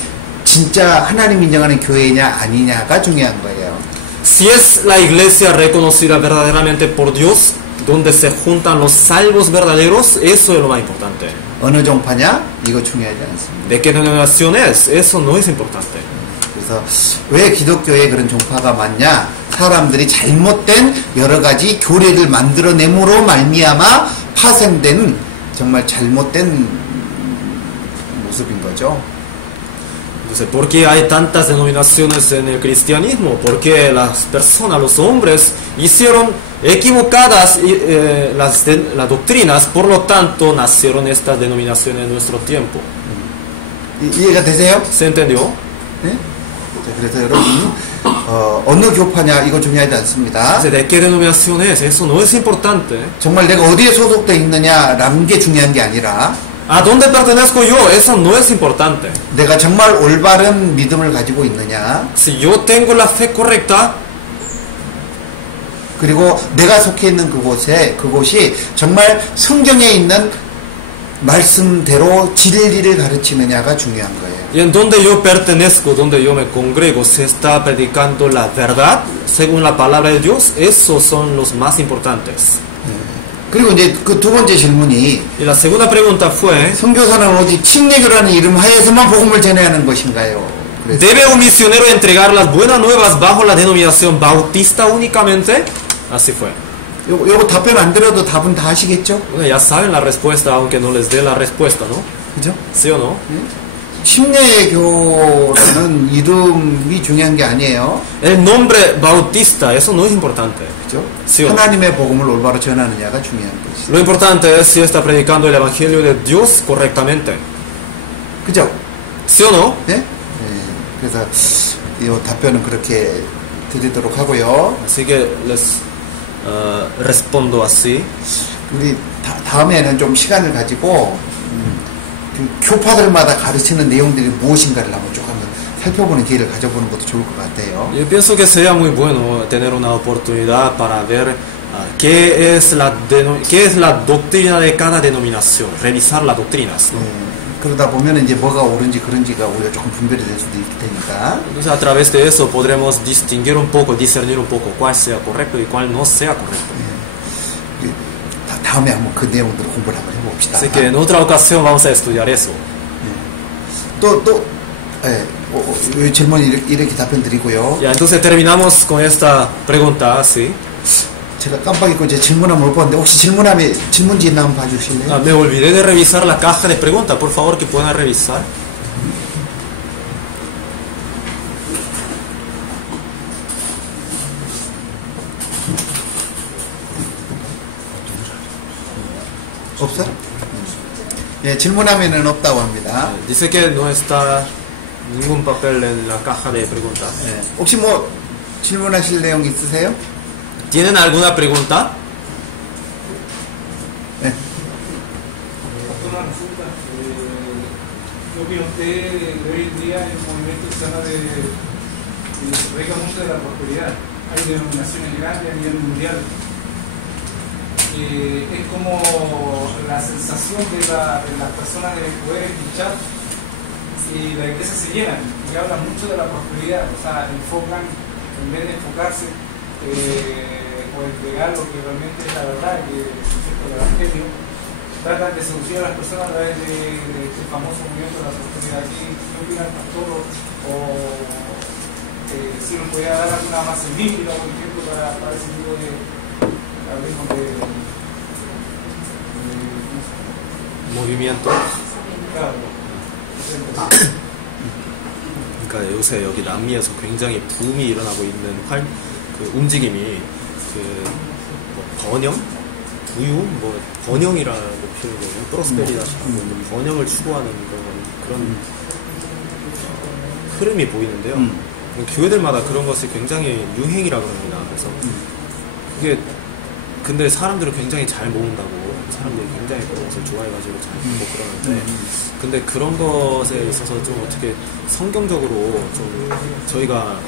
진짜 하나님 인정하는 교회냐 아니냐가 중요한 거예요. Si es la iglesia reconocida verdaderamente por Dios, donde se juntan los salvos verdaderos, eso es lo más importante. 어느 종파냐? 이거 중요하지 않습니다. ¿De qué denominación es? Eso no es importante. 그래서 왜 기독교에 그런 종파가 많냐? 사람들이 잘못된 여러 가지 교례를 만들어내므로 말미암아 파생된 정말 잘못된 모습인 거죠. Entonces, ¿por qué hay tantas denominaciones en el cristianismo? Porque las personas, los hombres, hicieron equivocadas las doctrinas, por lo tanto nacieron estas denominaciones en nuestro tiempo. 이해가 되세요? ¿Se entendió? 네? 자, 그래서 여러분 어느 교파냐 이거 중요하지 않습니다. Entonces, ¿de qué denominación es? Eso no es importante. 정말 내가 어디에 소속돼 있느냐라는 게 중요한 게 아니라 ¿A dónde pertenezco yo? Eso no es importante. 내가 정말 올바른 믿음을 가지고 있느냐 Si yo tengo la fe correcta, 그리고 내가 속해 있는 그곳이 정말 성경에 있는 말씀대로 진리를 가르치느냐가 중요한 거예요. y en donde yo pertenezco, donde yo me congrego, se está predicando la verdad según la palabra de Dios. Esos son los más importantes. 그리고 이제 그 두 번째 질문이 Y la segunda pregunta fue, 선교사는 오직 침례교라는 이름 하에서만 복음을 전해야 하는 것인가요? 그래서 ¿debe un misionero entregar las buenas nuevas bajo la denominación bautista únicamente? Así fue. 요거 답변 안 드려도 답은 다 하시겠죠? Bueno, ya saben la respuesta, aunque no les dé la respuesta, ¿no? 그죠? ¿Sí o no? 침례교라는 이름이 중요한 게 아니에요. El nombre bautista, eso no es importante. 그죠? Sí o no? 하나님의 복음을 올바로 전하느냐가 중요한 것이죠. Lo importante es si está predicando el evangelio de Dios correctamente. 그죠? ¿Sí o no? 네? 네. 그래서 이 답변은 그렇게 드리도록 하고요. Así que les respondo así. 우리 다음에는 좀 시간을 가지고 그 교파들마다 가르치는 내용들이 무엇인가를 한번 쭉 한번 살펴보는 기회를 가져보는 것도 좋을 것 같아요. Yo pienso que sería muy bueno tener una oportunidad para ver qué es la doctrina de cada denominación, revisar las doctrinas, ¿no? 그러다 보면 이제 뭐가 옳은지 그른지가 오히려 조금 분별이 될 수도 있을 테니까. Entonces a través de eso podremos distinguir un poco, discernir un poco cuál sea correcto y cuál no sea correcto. 다음에 한번 그 내용들을 공부를 한번 해봅시다. Así que en otra ocasión vamos a estudiar eso. 이 질문 이렇게 답변 드리고요. Ya, entonces terminamos con esta pregunta así. 제가 깜빡 잊고 이제 질문하면 못 봤는데 혹시 질문지 있나 한번 봐주실래요? Me olvidé de revisar la caja de preguntas, por favor que puedan revisar. 없어요? 예, 질문하면은 없다고 합니다. Dice que no está ningún papel en la caja de preguntas. 예, 혹시 뭐 질문하실 내용 있으세요? ¿Tienen alguna pregunta? 예. Una consulta. ¿Qué opina usted de hoy en día el movimiento que se habla de se predica mucho de la prosperidad? Hay denominaciones grandes a nivel mundial. Es como la sensación de las personas de poder escuchar y la iglesia se llena y hablan mucho de la prosperidad, o sea, enfocan, en vez de enfocarse o entregar lo que realmente es la verdad, que es el evangelio, tratan de seducir a las personas a través de este famoso movimiento de la prosperidad. ¿Qué opina el pastor? O si nos podía dar alguna base bíblica, por ejemplo, para ese tipo de movimiento. claro. 그러니까 요새 여기 남미에서 굉장히 붐이 일어나고 있는 그 움직임이 뭐 번영, 부유, 뭐 번영이라고 표현하거든요. 프로스페리다시하고 번영을 추구하는 그런 흐름이 보이는데요. 교회들마다 그런 것이 굉장히 유행이라 그럽니다. 그래서 그게 근데 사람들은 굉장히 잘 모은다고, 사람들이 굉장히 그런 것을 좋아해가지고 잘 모고 그러는데, 근데 그런 것에 있어서 좀 어떻게 성경적으로 좀 저희가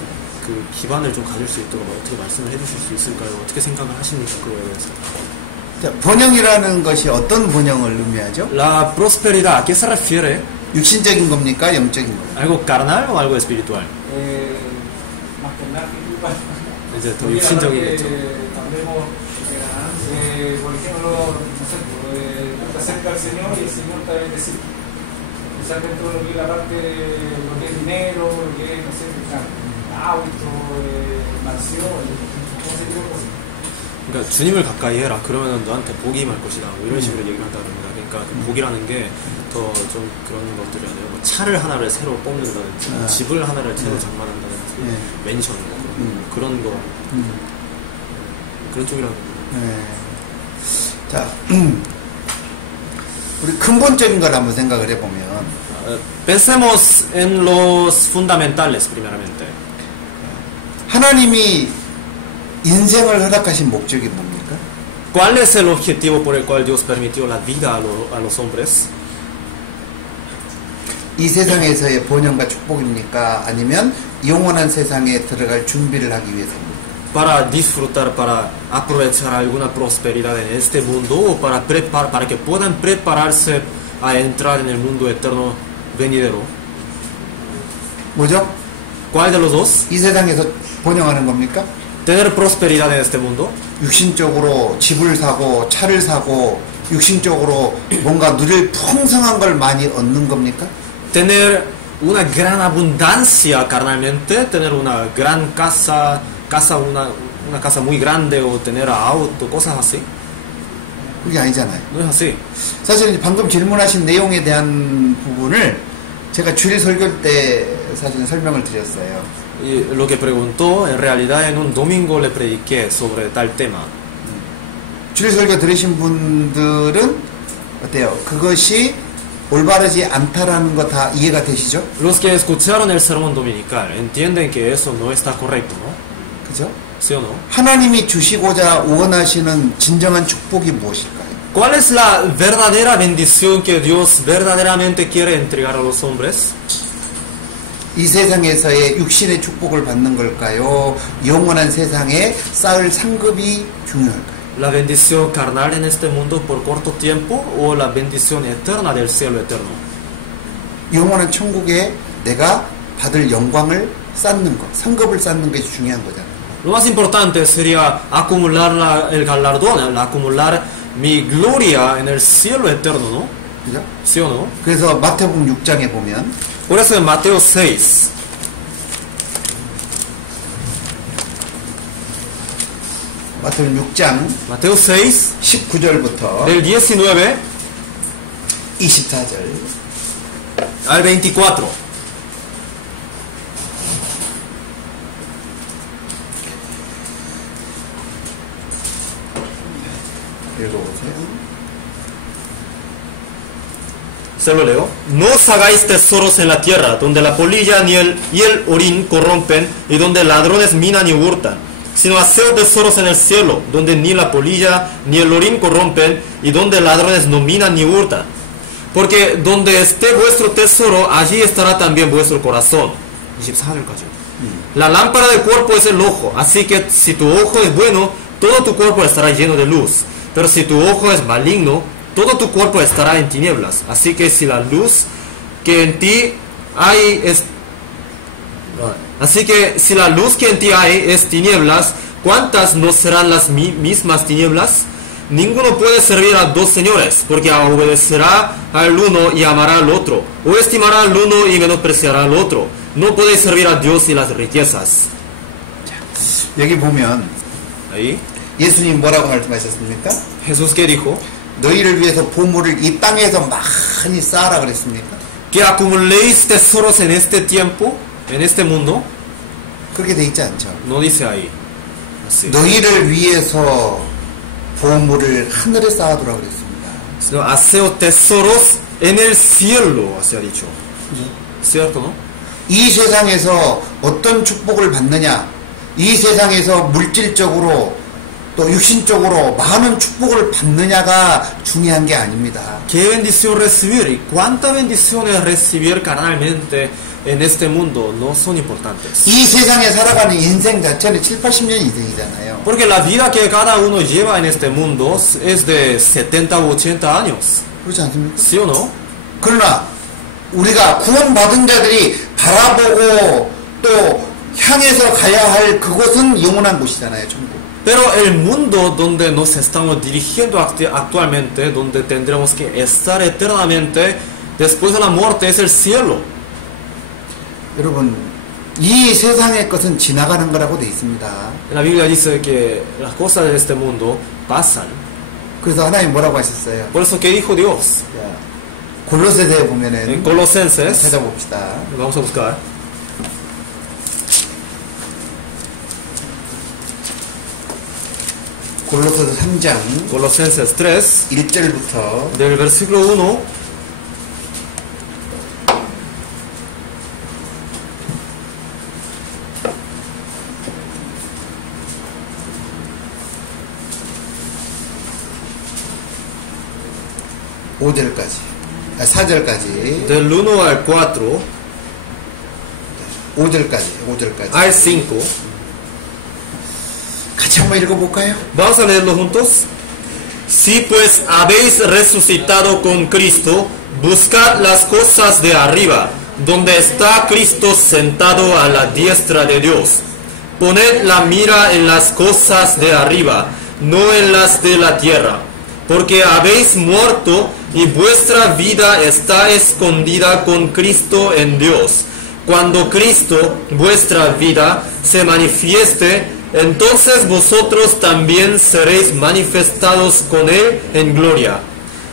그 기반을 좀 가질 수 있도록 어떻게 말씀을 해주실 수 있을까요? 어떻게 생각을 하십니까? 그거에 대해서. 자, 번영이라는 것이 어떤 번영을 의미하죠? La prosperidad, ¿a qué se refiere? 육신적인 겁니까? 영적인 겁니까? ¿Algo carnal o algo espiritual? Más que nada espiritual. 이제 더 Porque 육신적이겠죠. hablemos, por ejemplo, no sé, tú te acercas al Señor y el Señor te va a bendecir. Quizás dentro de lo que es la parte de lo que es dinero, lo que es, no sé, auto, mansión, todo ese tipo de cosas. 그러니까 주님을 가까이 해라. 그러면 너한테 복이 임할 것이다. 뭐 이런 식으로 얘기를 한다는 겁니다. 그러니까 복이라는 게 더 좀 그런 것들이 아니라 뭐 차를 하나를 새로 뽑는다든지 집을 하나를 새로 장만한다든지 맨션 그런 거 그런 쪽이라는 겁니다. 자, 우리 근본적인 걸 한번 생각을 해보면 Pensemos en los fundamentales primeramente. 하나님이 인생을 허락하신 목적이 뭡니까? ¿Cuál es el objetivo por el cual Dios permitió la vida a los hombres? 이 세상에서의 번영과 축복입니까? 아니면 영원한 세상에 들어갈 준비를 하기 위해서입니까? Para disfrutar, para aprovechar alguna prosperidad en este mundo o para que puedan prepararse a entrar en el mundo eterno venidero. 뭐죠? ¿Cuál de los dos? 이 세상에서 번영하는 겁니까? Tener prosperidad en este mundo. 육신적으로 집을 사고 차를 사고 육신적으로 뭔가 누릴 풍성한 걸 많이 얻는 겁니까? Tener una gran abundancia carnalmente, tener una gran casa, una casa muy grande o tener auto, cosas así. 그게 아니잖아요. No es así. 사실 방금 질문하신 내용에 대한 부분을 제가 주일 설교 때 사실 설명을 드렸어요. Y lo que preguntó, en realidad en un domingo le prediqué sobre tal tema. 주일 설교 들으신 분들은 어때요? 그것이 올바르지 않다라는 거 다 이해가 되시죠? Los que escucharon el sermón dominical entienden que eso no está correcto, ¿no? 그죠? ¿Sí o no? 하나님이 주시고자 원하시는 진정한 축복이 무엇일까요? ¿Cuál es la verdadera bendición que Dios verdaderamente quiere entregar a los hombres? 이 세상에서의 육신의 축복을 받는 걸까요? 영원한 세상에 쌓을 상급이 중요할까요? ¿La bendición carnal en este mundo por corto tiempo o la bendición eterna del cielo eterno? 영원한 천국에 내가 받을 영광을 쌓는 것, 상급을 쌓는 것이 중요한 거잖아요. Lo más importante sería acumular el galardón, acumular mi gloria en el cielo eterno, ¿no? 그죠? ¿Sí o no? 그래서 마태복음 6장에 보면 Por eso en Mateo 6, 마태복음 6장 Mateo 6, 19절부터 del 19 24절 al 24. 읽어보세요. Se lo leo. No os hagáis tesoros en la tierra, donde la polilla y el orín corrompen, y donde ladrones minan y hurtan, sino haced tesoros en el cielo, donde ni la polilla ni el orín corrompen, y donde ladrones no minan ni hurtan. Porque donde esté vuestro tesoro, allí estará también vuestro corazón. 24절까지. La lámpara del cuerpo es el ojo, así que si tu ojo es bueno, todo tu cuerpo estará lleno de luz. Pero si tu ojo es maligno, todo tu cuerpo estará en tinieblas. Así que si la luz que en ti hay es... Así que si la luz que en ti hay es tinieblas, ¿cuántas no serán las mismas tinieblas? Ninguno puede servir a dos señores, porque obedecerá al uno y amará al otro, o estimará al uno y menospreciará al otro. No podéis servir a Dios y las riquezas. 여기 보면 Ahí, 예수님 뭐라고 말씀하셨습니까? Jesús que dijo, 너희를 위해서 보물을 이 땅에서 많이 쌓아라 그랬습니까? que acumuléis tesoros en este tiempo, en este mundo. 그렇게 돼 있지 않죠. No dice ahí. Así. 너희를 위해서 보물을 하늘에 쌓아두라 그랬습니다. Sino haceo tesoros en el cielo, así ha dicho. ¿Cierto, no? 이 세상에서 어떤 축복을 받느냐? 이 세상에서 물질적으로 또 육신적으로 많은 축복을 받느냐가 중요한 게 아닙니다. ¿Qué bendición recibir y cuántas bendiciones recibir carnalmente en este mundo no son importantes? 이 세상에 살아가는 인생 자체는 7, 80년 인생이잖아요. Porque la vida que cada uno lleva en este mundo es de 70 u 80 años. 그렇지 않습니까? ¿Sí o no? 그러나 우리가 구원받은 자들이 바라보고 또 향해서 가야 할 그곳은 영원한 곳이잖아요. 천국. Pero el mundo donde nos estamos dirigiendo actualmente, donde tendremos que estar eternamente después de la muerte, es el cielo. 여러분, 이 세상의 것은 지나가는 거라고 돼 있습니다. En la Biblia dice que las cosas de este mundo pasan. 그래서 하나님 뭐라고 하셨어요? Por eso, ¿qué dijo Dios? 골로새서에 En 보면은 Colosenses, 찾아봅시다. vamos a buscar. 골로새서 3장 Colosenses 3, 1절부터 del versículo 1 4절까지 del 1 al 4 5절까지 al 5. 같이 한번 읽어볼까요? Vamos a leerlo juntos. Si pues habéis resucitado con Cristo, buscad las cosas de arriba, donde está Cristo sentado a la diestra de Dios. Poned la mira en las cosas de arriba, no en las de la tierra, porque habéis muerto y vuestra vida está escondida con Cristo en Dios. Cuando Cristo, vuestra vida, se manifieste, entonces vosotros también seréis manifestados con Él en gloria.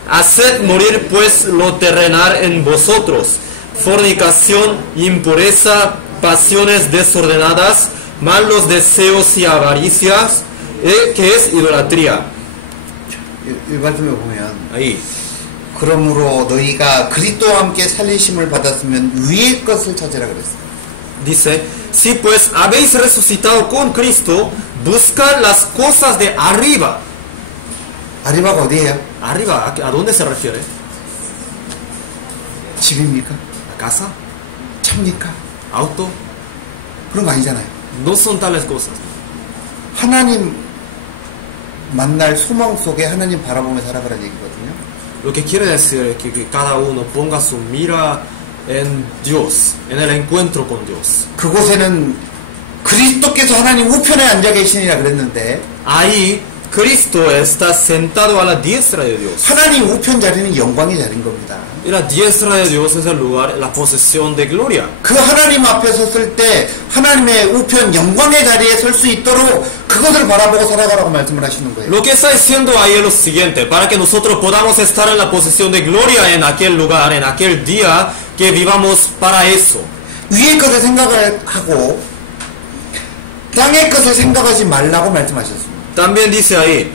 Haced morir pues lo terrenal en vosotros: fornicación, impureza, pasiones desordenadas, malos deseos y avaricias, que es idolatría. 이 말씀에 보면 Ahí. 그러므로 너희가 그리스도와 함께 살리심을 받았으면 위의 것을 찾으라 그랬어요. Dice, si pues habéis resucitado con Cristo, buscad las cosas de arriba. 아리바가 어디예요? ¿Arriba? ¿A dónde se refiere? 집입니까? ¿A casa? 차입니까? ¿Auto? 그런 거 아니잖아요. No son tales cosas. 하나님 만날 소망 속에 하나님 바라보며 살아가라는 얘기거든요. Lo que quiere decir es que cada uno ponga su mira en Dios, en el encuentro con Dios. 그곳에는 그리스도께서 하나님 우편에 앉아 계시니라 그랬는데 Ahí Cristo está sentado a la diestra de Dios. 하나님 우편 자리는 영광의 자리인 겁니다. Y la diestra de Dios es el lugar, la posesión de gloria. 그 하나님 앞에 섰을 때 하나님의 우편 영광의 자리에 설 수 있도록 그것을 바라보고 살아가라고 말씀을 하시는 거예요. Lo que está diciendo ahí es lo siguiente: para que nosotros podamos estar en la posición de gloria en aquel lugar, en aquel día, que vivamos para eso. 위의 것을 생각을 하고 땅의 것을 생각하지 말라고 말씀하셨습니다. También dice ahí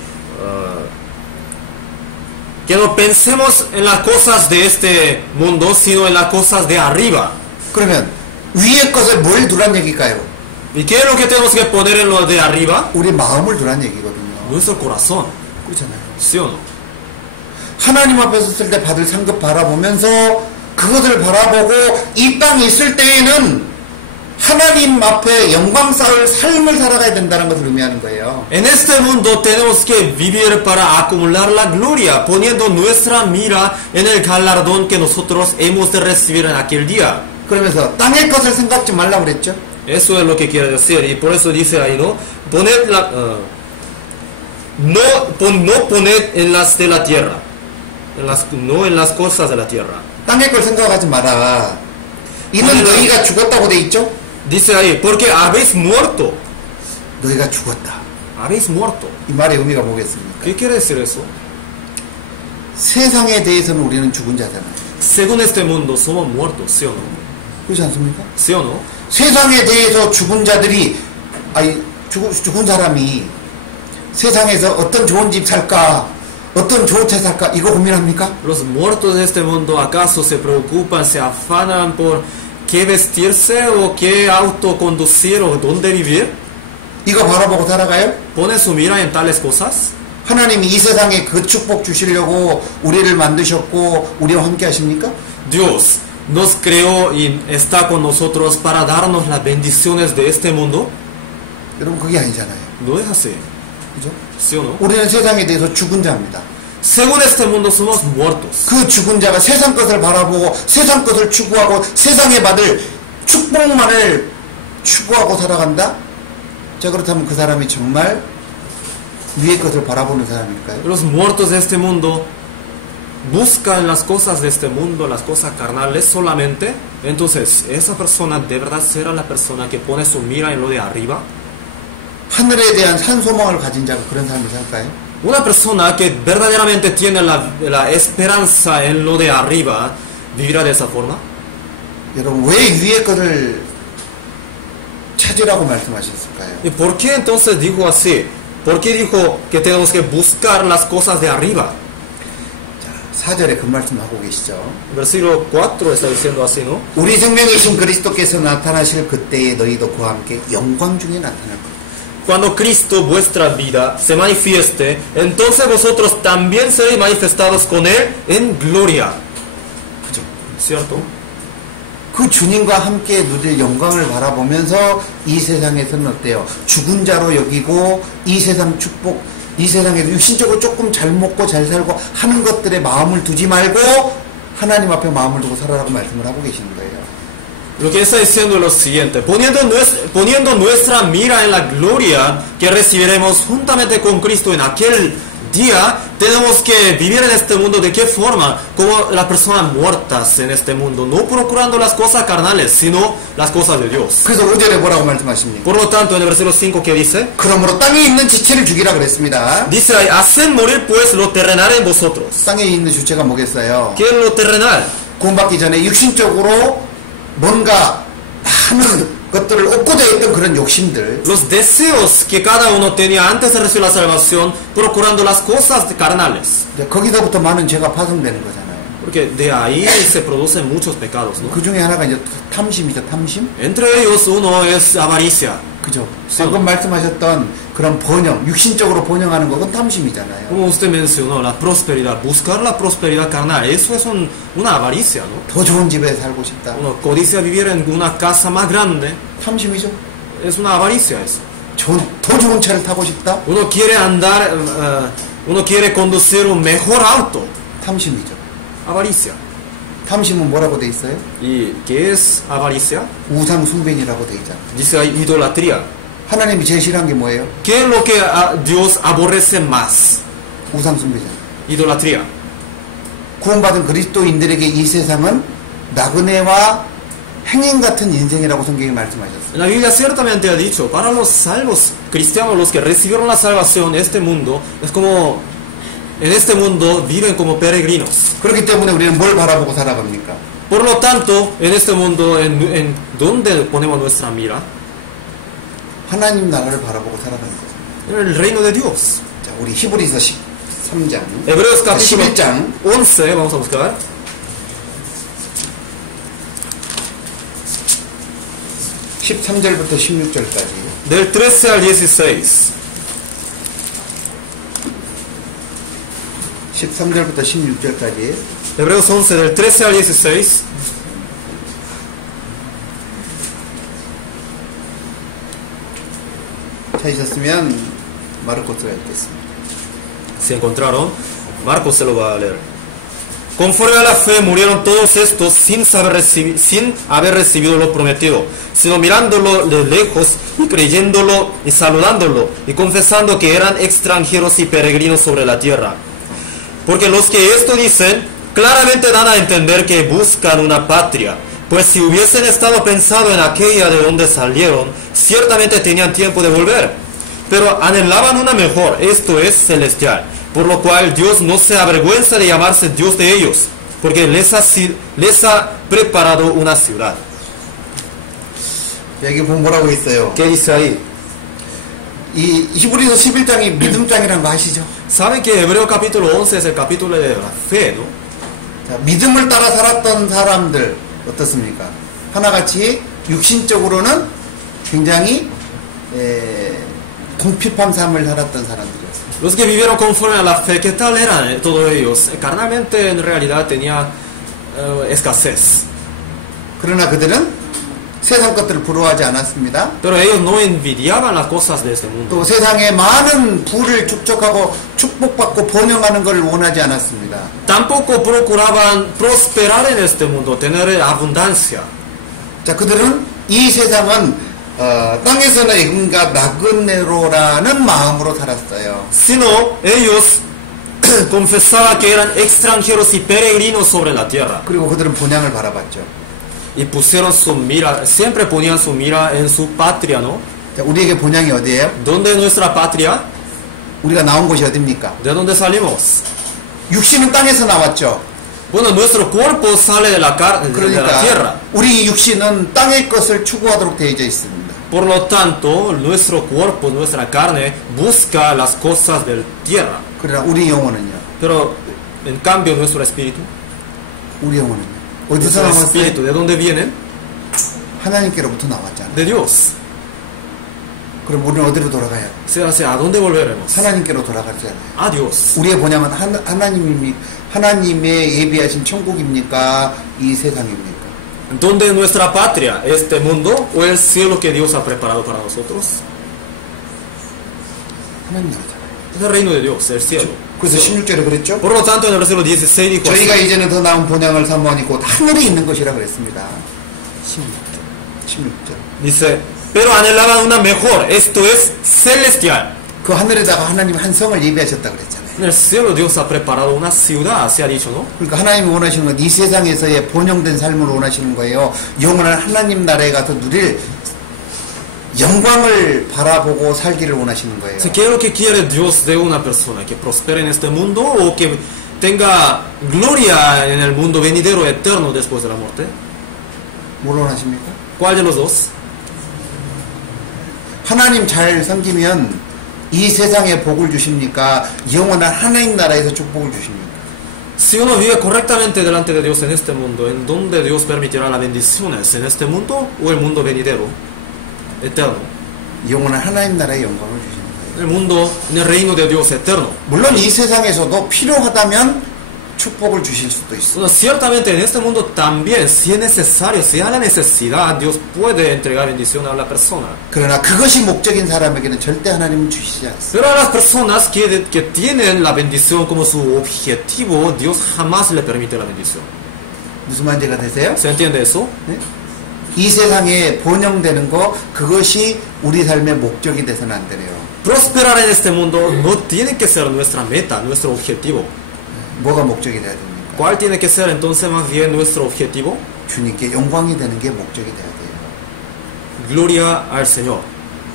que no pensemos en las cosas de este mundo, sino en las cosas de arriba. 그러면 위의 것을 뭘 두란 얘기일까요? ¿Y qué es lo que tenemos que poner en lo de arriba? 우리 마음을 두란 얘기거든요. Nuestro corazón, 그렇잖아요. ¿sí o no? 하나님 앞에 섰을 때 받을 상급 바라보면서 그것을 바라보고 이 땅에 있을 때에는 하나님 앞에 영광 쌓을 삶을 살아가야 된다는 것을 의미하는 거예요. En este mundo tenemos que vivir para acumular la gloria, poniendo nuestra mira en el galardón que nosotros hemos de recibir en aquel día. 그러면서 땅의 것을 생각지 말라고 그랬죠. Eso es lo que quiere decir, y por eso dice ahí, ¿no? Poned no poned en las de la tierra, no en las cosas de la tierra. 땅의 걸 생각하지 마라. 이는 너희가 죽었다고 돼 있죠. Dice ahí, porque habéis muerto. 너희가 죽었다. Habéis muerto. 이 말의 의미가 뭐겠습니까? ¿Qué quiere decir eso? 세상에 대해서는 우리는 죽은 자잖아요. Según este mundo somos muertos, ¿sí o no? 그렇지 않습니까? ¿Sí o no? 세상에 대해서 죽은 자들이 죽은 사람이 세상에서 어떤 좋은 집 살까, 어떤 좋은 차 살까 이거 고민합니까? Los muertos de este mundo acaso se preocupan, se afanan por qué vestirse o qué auto conducir o dónde vivir. 이거 바라보고 살아가요? ¿Pone su mira en tales cosas? 하나님이 이 세상에 그 축복 주시려고 우리를 만드셨고 우리와 함께 하십니까? Dios nos creó y está con nosotros para darnos las bendiciones de este mundo. 여러분 그게 아니잖아요. No es así, 그죠? ¿sí o no? 우리는 세상에 대해서 죽은 자입니다. Según este mundo somos muertos. 그 죽은 자가 세상 것을 바라보고 세상 것을 추구하고 세상에 받을 축복만을 추구하고 살아간다? 자 그렇다면 그 사람이 정말 위의 것을 바라보는 사람일까요? Los muertos de este mundo buscan las cosas de este mundo, las cosas carnales solamente. Entonces, ¿esa persona de verdad será la persona que pone su mira en lo de arriba? 하늘에 대한 산소망을 가진 자가 그런 삶을 살까요? Una persona que verdaderamente tiene la esperanza en lo de arriba, ¿vivirá de esa forma? 여러분 왜 위의 것을 찾으라고 말씀하셨을까요? ¿Y por qué entonces dijo así? ¿Por qué dijo que tenemos que buscar las cosas de arriba? 4절에 그 말씀하고 계시죠. Versículo 4 está diciendo así, ¿no? 우리 생명이신 그리스도께서 나타나실 그때에 너희도 그와 함께 영광 중에 나타날 것. Cuando Cristo, vuestra vida, se manifieste, entonces vosotros también seréis manifestados con Él en gloria. 그죠? ¿Cierto? 그 주님과 함께 누릴 영광을 바라보면서 이 세상에서는 어때요? 죽은 자로 여기고 이 세상 축복, 이 세상에서 육신적으로 조금 잘 먹고 잘 살고 하는 것들에 마음을 두지 말고 하나님 앞에 마음을 두고 살아라고 말씀을 하고 계시는 거예요. Lo que está diciendo es lo siguiente: poniendo nuestra mira en la gloria que recibiremos juntamente con Cristo en aquel día, tenemos que vivir en este mundo. ¿De qué forma? Como las personas muertas en este mundo, no procurando las cosas carnales, sino las cosas de Dios. 그래서 5절에 뭐라고 말씀하십니까? Por lo tanto, en el versículo 5 que dice, 그러므로 땅에 있는 지체를 죽이라 그랬습니다. dice ahí, haced morir pues lo terrenal en vosotros. 땅에 있는 주체가 뭐겠어요? ¿Qué es lo terrenal? 구원받기 전에 육신적으로 뭔가 많은 것들을 얻고자 했던 그런 욕심들, Los deseos que cada uno tenía antes de recibir la salvación, procurando las cosas carnales. 이제 거기서부터 많은 죄가 파생되는 거잖아요. Porque de ahí se producen muchos pecados, ¿no? 그 중에 하나가 이제 탐심이죠, 탐심. Entre ellos uno es avaricia. 그죠? 방금 말씀하셨던 그런 번영, 육신적으로 번영하는 거, 그건 탐심이잖아요. Como usted mencionó, la prosperidad, buscar la prosperidad carnal, eso es una avaricia, ¿no? 더 좋은 집에 살고 싶다. Uno codicia vivir en una casa más grande, 탐심이죠. es una avaricia eso. 더 좋은 차를 타고 싶다. Uno quiere andar, uno quiere conducir un mejor auto, 탐심이죠. avaricia. 탐심은 뭐라고 돼 있어요? ¿Y qué es avaricia? 우상 숭배이라고 돼 있잖아요. Dice ahí idolatría. 하나님이 제일 싫어한 게 뭐예요? ¿Qué es lo que Dios aborrece más? 우상 숭배잖아요. Idolatría. 구원받은 그리스도인들에게 이 세상은 나그네와 행인 같은 인생이라고 성경이 말씀하셨어요. La Biblia ciertamente ha dicho, para los salvos cristianos, los que recibieron la salvación, este mundo es como, en este mundo viven como peregrinos. 그렇기 때문에 우리는 뭘 바라보고 살아갑니까? Por lo tanto, en este mundo, ¿en dónde ponemos nuestra mira? 하나님 나라를 바라보고 살아가는 거죠. En el reino de Dios. 자, 우리 히브리서 13장, Hebreos capítulo 11장 11, vamos a buscar. 13절부터 16절까지. Del 13 al 16. 13절부터 16절까지. Hebreos 11, del 13 al 16. 찾으셨으면 마르코스가 읽겠습니다. Se encontraron, Marcos se lo va a leer. Conforme a la fe murieron todos estos sin haber recibido lo prometido, sino mirándolo de lejos y creyéndolo y saludándolo y confesando que eran extranjeros y peregrinos sobre la tierra. Porque los que esto dicen claramente dan a entender que buscan una patria, pues si hubiesen estado pensando en aquella de donde salieron, ciertamente tenían tiempo de volver, pero anhelaban una mejor, esto es celestial. Por lo cual Dios no se avergüenza de llamarse Dios de ellos, porque les ha preparado una ciudad. 여기 보면 뭐라고 있어요? ¿Qué dice ahí? 이 히브리서 11장이 믿음장이라는 거 아시죠? Saben que Hebreo capítulo 11 es el capítulo de la fe, ¿no? 자, 믿음을 따라 살았던 사람들 어떻습니까? 하나같이 육신적으로는 굉장히 궁핍한 삶을 살았던 사람들이었어요. Los que vivieron conforme a la fe, ¿qué tal eran todos ellos? Carnalmente en realidad tenía escasez. 그러나 그들은 세상 것들을 부러워하지 않았습니다. Pero ellos no envidiaban las cosas de este mundo. 또 세상에 많은 부를 축적하고 축복받고 번영하는 것을 원하지 않았습니다. Tampoco procuraban prosperar en este mundo, tener abundancia. 자, 그들은 이 세상은 땅에서는 임금과 나그네로라는 마음으로 살았어요. Sino ellos confesaban que eran extranjeros y peregrinos sobre la tierra. 그리고 그들은 본향을 바라봤죠. Y pusieron su mira, siempre ponían su mira en su patria, ¿no? 자, 우리에게 본향이 어디예요? ¿Dónde es nuestra patria? 우리가 나온 곳이 어딥니까? ¿De dónde salimos? 육신은 땅에서 나왔죠. Bueno, nuestro cuerpo sale de la tierra. 우리 육신은 땅의 것을 추구하도록 되어져 있습니다. Por lo tanto, nuestro cuerpo, nuestra carne, busca las cosas de tierra. 그러나 우리 영혼은요? Pero, en cambio, nuestro espíritu, 우리 영혼은요? 어디서 nuestro 나왔어요? espíritu, ¿de dónde vienen? 하나님께로부터 나왔잖아요. De Dios. 그럼 우리는 어디로 돌아가요? ¿A dónde volveremos? 하나님께로 돌아가잖아요. A Dios. 우리의 본향은 하나님의 예비하신 천국입니까? 이 세상입니까? ¿Dónde es nuestra patria? ¿Este mundo o el cielo que Dios ha preparado para nosotros? 하나님 나라잖아요. Es el reino de Dios, el cielo. 그래서 16절에 그랬죠? Por lo tanto, en el versículo 16 dijo 저희가 así, 이제는 더 나은 본향을 사모하니 곧 하늘에 있는 것이라 그랬습니다. 16절. dice, pero anhelaban una mejor, esto es celestial. 그 하늘에다가 하나님 한 성을 예비하셨다 그랬잖아요. En el cielo Dios ha preparado una ciudad, se ha dicho, ¿no? 그러니까 하나님이 원하시는 건 이 세상에서의 번영된 삶을 원하시는 거예요. 영원한 하나님 나라에 가서 누릴 영광을 바라보고 살기를 원하시는 거예요. ¿Qué es lo que quiere Dios de una persona? ¿Que prospere en este mundo o que tenga gloria en el mundo venidero eterno después de la muerte? 뭘 원하십니까? ¿Cuál de los dos? 하나님 잘 섬기면 이 세상에 복을 주십니까? 영원한 하나님 나라에서 축복을 주십니까? Si uno vive correctamente delante de Dios en este mundo, ¿en dónde Dios permitirá las bendiciones? ¿En este mundo o el mundo venidero eterno? 영원한 하나님 나라의 영광을 주십니다. El mundo, en el reino de Dios eterno. 물론 이 세상에서도 필요하다면 축복을 주실 수도 있어요. Bueno, ciertamente en este mundo también, si es necesario, si hay la necesidad, Dios puede entregar bendición a la persona. 그러나 그것이 목적인 사람에게는 절대 하나님은 주시지 않습니다. Pero a las personas que tienen la bendición como su objetivo, Dios jamás le permite la bendición. 무슨 말인지가 되세요? ¿Se entiende eso? 네? 이 세상에 번영되는 거 그것이 우리 삶의 목적이 돼서는 안 되네요. Prosperar en este mundo no tiene que ser nuestra meta, nuestro objetivo. 뭐가 목적이 돼야 됩니까? ¿Cuál tiene que ser entonces más bien nuestro objetivo? 주님께 영광이 되는 게 목적이 돼야 돼요. Gloria al Señor.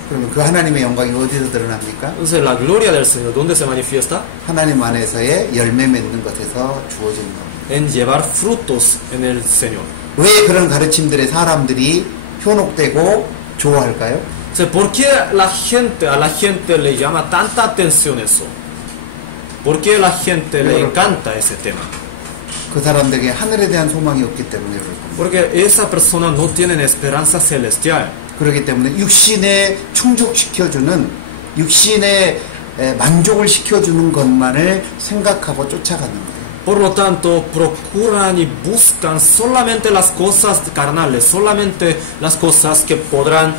그러면 그 하나님의 영광이 어디서 드러납니까? Entonces la gloria del Señor, ¿dónde se manifiesta? 하나님 안에서의 열매 맺는 것에서 주어지는 겁니다. En llevar frutos en el Señor. 왜 그런 가르침들에 사람들이 현혹되고 좋아할까요? Entonces, ¿por qué a la gente le llama tanta atención eso? ¿Por qué a la gente le encanta ese tema? 그 사람들에게 하늘에 대한 소망이 없기 때문에 그럴 겁니다. Porque esa persona no tiene esperanza celestial. 그렇기 때문에 육신에 충족시켜주는 육신에 만족을 시켜주는 것만을 생각하고 쫓아가는 거예요. Por lo tanto, procuran y buscan solamente las cosas carnales, solamente las cosas que puedan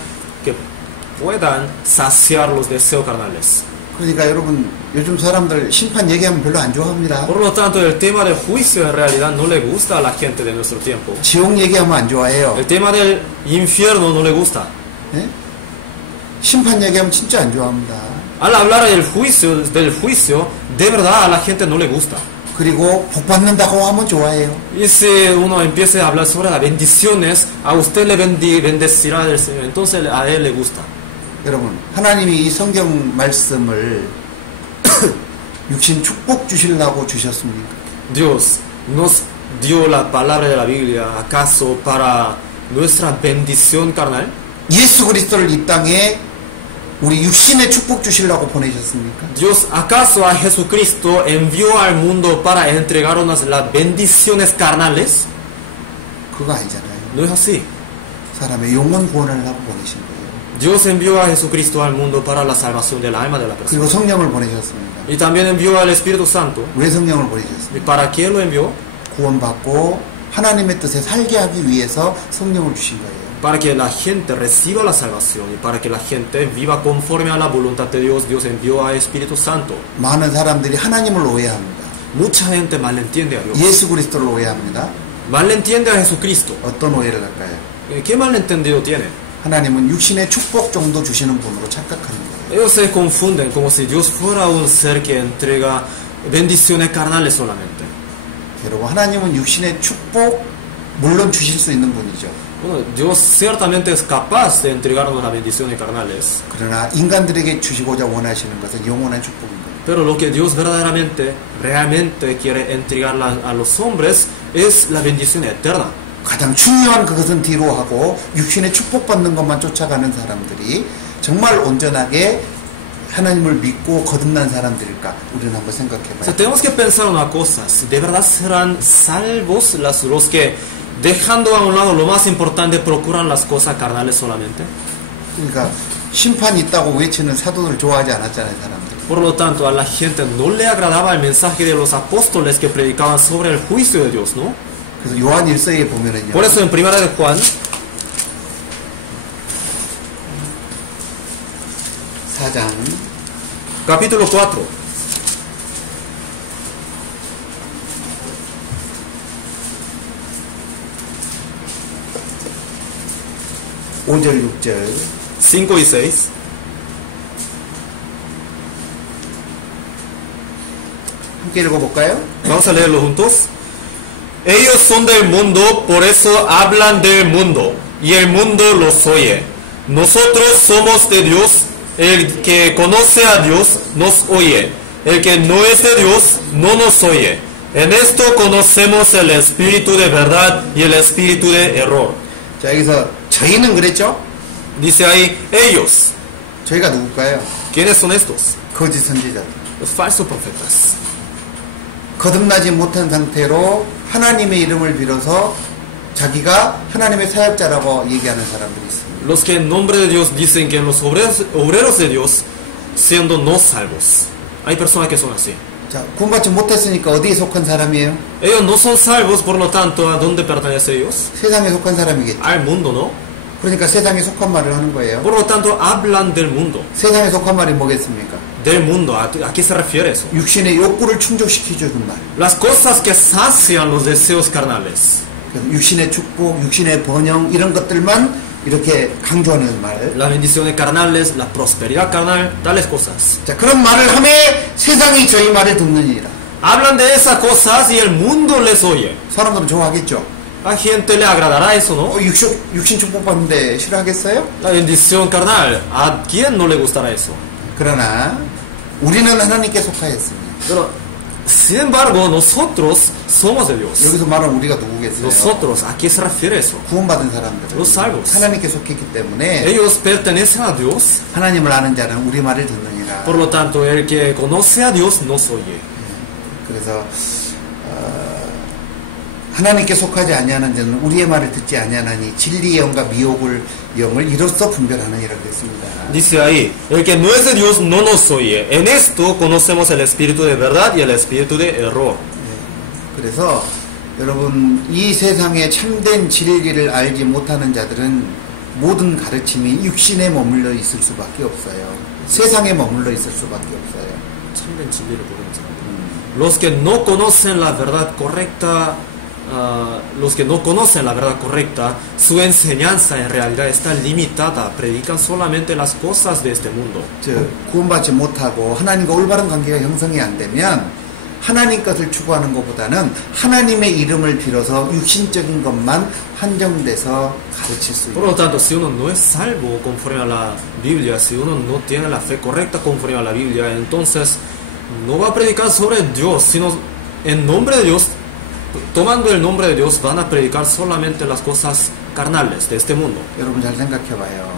saciar los deseos carnales. 그러니까 여러분 요즘 사람들 심판 얘기하면 별로 안 좋아합니다. Por lo tanto, el tema del juicio en realidad no le gusta a la gente de nuestro tiempo. 지옥 얘기하면 안 좋아해요. El tema del infierno no le gusta. 네? 심판 얘기하면 진짜 안 좋아합니다. Al hablar del juicio, de verdad a la gente no le gusta. 그리고 복 받는다고 하면 좋아해요. Y si uno empieza a hablar sobre las bendiciones, a usted le bendecirá del Señor, entonces a él le gusta. 여러분, ha나님이 이 성경 말씀을 육신 축복 주시려고 주셨습니까? Dios nos dio la palabra de la Biblia, ¿acaso para nuestra bendición carnal? 예수 그리스도를 이 땅에 우리 육신의 축복 주시려고 보내셨습니까? Dios, ¿acaso a Jesucristo envió al mundo para entregarnos las bendiciones carnales? 그거 아니잖아요. No es así. 사람의 영혼 구원을 하고 보내신 거예요. Dios envió a Jesucristo al mundo para la salvación del alma de la persona. 그리고 성령을 보내셨습니다. Y también envió al Espíritu Santo. 왜 성령을 보내셨습니까? ¿Y para qué lo envió? 구원받고 하나님의 뜻에 살게 하기 위해서 성령을 주신 거예요. Para que la gente reciba la salvación y para que la gente viva conforme a la voluntad de Dios, Dios envió a Espíritu Santo. 많은 사람들이 하나님을 오해합니다. Mucha gente malentiende a Dios. 예수 그리스도를 오해합니다. Malentiende a Jesucristo. 어떤 오해를 할까요? ¿Qué malentendido tiene? 하나님은 육신의 축복 정도 주시는 분으로 착각하는 거예요. Ellos se confunden como si Dios fuera un ser que entrega bendiciones carnales solamente. 여러분, 하나님은 육신의 축복 물론 주실 수 있는 분이죠. Bueno, Dios ciertamente es capaz de entregarnos las bendiciones carnales. 그러나 인간들에게 주시고자 원하시는 것은 영원한 축복인 거예요. Pero lo que Dios realmente quiere entregar a los hombres es la bendición eterna. 가장 중요한 그것은 뒤로 하고 육신의 축복받는 것만 쫓아가는 사람들이 정말 온전하게 하나님을 믿고 거듭난 사람들일까? 우리는 한번 생각해 O 봐요. sea, tenemos que pensar una cosa, si de verdad serán salvos los que, dejando a un lado lo más importante, procuran las cosas carnales solamente. 그러니까 심판이 있다고 외치는 사도들 좋아하지 않았잖아요, 사람들. Por lo tanto, a la gente no le agradaba el mensaje de los apóstoles que predicaban sobre el juicio de Dios, ¿no? 그래서 요한 1서에 보면은요. Por eso en Primera de Juan, 4장 capítulo 4, (5절 6절) 5 y 6. 함께 읽어볼까요? Vamos a leerlo juntos. Ellos son del mundo, por eso hablan del mundo, y el mundo los oye. Nosotros somos de Dios, el que conoce a Dios nos oye. El que no es de Dios no nos oye. En esto conocemos el espíritu de verdad y el espíritu de error. 자, 여기서 저희는 그랬죠? Dice ahí, ellos. 저희가 누굴까요? ¿Quiénes son estos? 거짓 선지자. Los falsos profetas. 거듭나지 못한 상태로 하나님의 이름을 빌어서 자기가 하나님의 사역자라고 얘기하는 사람들이 있습니다. Los que en nombre de Dios dicen que los obreros de Dios, siendo no salvos. Hay personas que son así. 자, 구원받지 못했으니까 어디에 속한 사람이에요? Ellos no son salvos, por lo tanto, ¿a dónde pertenecen ellos? 세상에 속한 사람이겠죠. Al mundo, ¿no? 그러니까 세상에 속한 말을 하는 거예요. Por lo tanto, hablan del mundo. 세상에 속한 말이 뭐겠습니까? Del mundo, ¿a qué se refiere eso? 육신의 욕구를 충족시켜주는 말. Las cosas que sacian los deseos carnales. 그래서 육신의 축복, 육신의 번영 이런 것들만 이렇게 강조하는 말. Las bendiciones carnales, la prosperidad carnal, tales cosas. 자, 그런 말을 하매 세상이 저희 말을 듣느니라. Hablan de esas cosas y el mundo les oye. 사람들은 좋아하겠죠. A gente le agradará eso, ¿no? 육신 축복받는데 싫어하겠어요? La bendición carnal, ¿a quién no le gustará eso? 그러나 우리는 하나님께 속하였습니다. Pero, sin embargo, nosotros somos de Dios. 여기서 말하는 우리가 누구겠어요? Nosotros, ¿a qué se refiere eso? 구원받은 사람들. Los salvos. 하나님께 속했기 때문에 Ellos pertenecen a Dios, 하나님을 아는 자는 우리 말을 듣느니라. por lo tanto, el que conoce a Dios nos oye. 그래서 하나님께 속하지 아니하는 자는 우리의 말을 듣지 아니하나니 진리의 영과 미혹을 영을 이로써 분별하느니라 그랬습니다. Dice ahí, el que no es de Dios no nos oye. En esto conocemos el espíritu de verdad y el espíritu de error. 그래서 여러분 이 세상의 참된 진리를 알지 못하는 자들은 모든 가르침이 육신에 머물러 있을 수밖에 없어요. 세상에 머물러 있을 수밖에 없어요. 참된 진리를 모르는 사람들. Los que no conocen la verdad correcta, su enseñanza en realidad está limitada, predican solamente las cosas de este mundo. 즉 구원받지 못하고 하나님과 올바른 관계가 형성이 안 되면 하나님 것을 추구하는 것보다는 하나님의 이름을 빌어서 육신적인 것만 한정돼서 가르칠 수 Por lo 있다. tanto, si uno no es salvo conforme a la Biblia, si uno no tiene la fe correcta conforme a la Biblia, entonces no va a predicar sobre Dios, sino en nombre de Dios. Tomando el nombre de Dios van a predicar solamente las cosas carnales de este mundo. 여러분 잘 생각해봐요.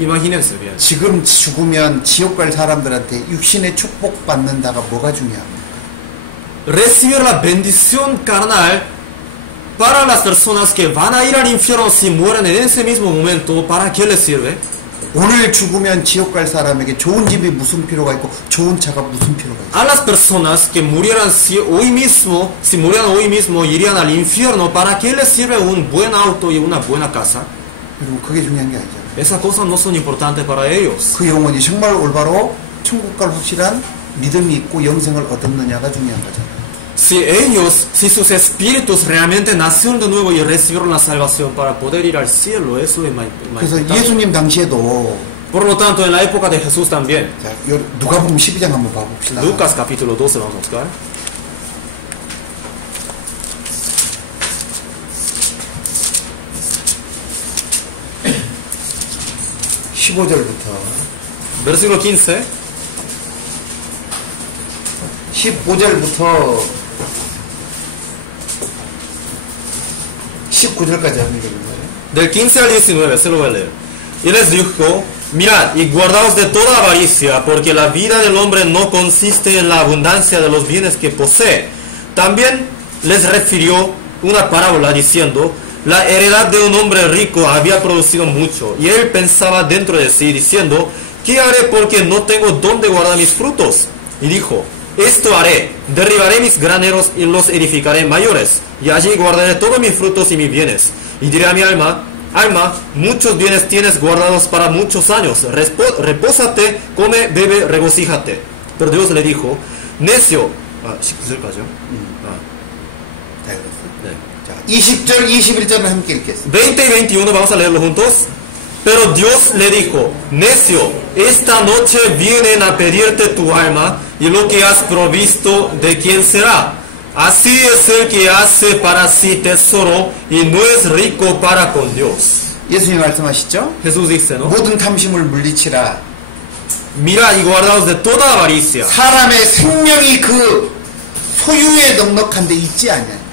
Imagínense bien. 지금 죽으면 지옥 갈 사람들한테 육신의 축복 받는다가 뭐가 중요합니까? Recibir la bendición carnal para las personas que van a ir al infierno si mueren en ese mismo momento, ¿para qué les sirve? 오늘 죽으면 지옥 갈 사람에게 좋은 집이 무슨 필요가 있고 좋은 차가 무슨 필요가 있어? A las personas que murieran si murieran hoy mismo, irían al infierno. ¿Para qué les sirve un buen auto y una buena casa? 여러분 그게 중요한 게 아니잖아요. Esas cosas no son importantes para ellos. 그 영혼이 정말 올바로 천국 갈 확실한 믿음이 있고 영생을 얻었느냐가 중요한 거잖아요. Si sus espíritus realmente nacieron de nuevo y recibieron la salvación para poder ir al cielo, eso es más 그래서 importante. 예수님 당시에도 Por lo tanto, en la época de Jesús también. 자, 누가복음 12장 한번 봐봅시다. Lucas capítulo 12 vamos a buscar. 15절부터 Versículo 15. 15절부터 19절까지 하는 거예요. Del 15 al 19, se lo voy a leer. Y les dijo, mirad y guardaos de toda avaricia, porque la vida del hombre no consiste en la abundancia de los bienes que posee. También les refirió una parábola diciendo, la heredad de un hombre rico había producido mucho, y él pensaba dentro de sí, diciendo, ¿qué haré porque no tengo dónde guardar mis frutos? Y dijo, esto haré, derribaré mis graneros y los edificaré mayores, y allí guardaré todos mis frutos y mis bienes. Y diré a mi alma, alma, muchos bienes tienes guardados para muchos años, repósate, come, bebe, regocíjate. Pero Dios le dijo, necio, 19절까지요? 다 읽었어요. 자, 20절, 21절을 함께 읽겠습니다. 20 y 21 vamos a leerlo juntos. Pero Dios le dijo, necio, esta noche vienen a pedirte tu alma y lo que has provisto, ¿de quién será? Así es el que hace para sí tesoro y no es rico para con Dios. 예수님 말씀하시죠? Jesús dice, ¿no? 모든 탐심을 물리치라. Mirad y guardaos de toda avaricia. 사람의 생명이 그 소유에 넉넉한 데 있지 않냐.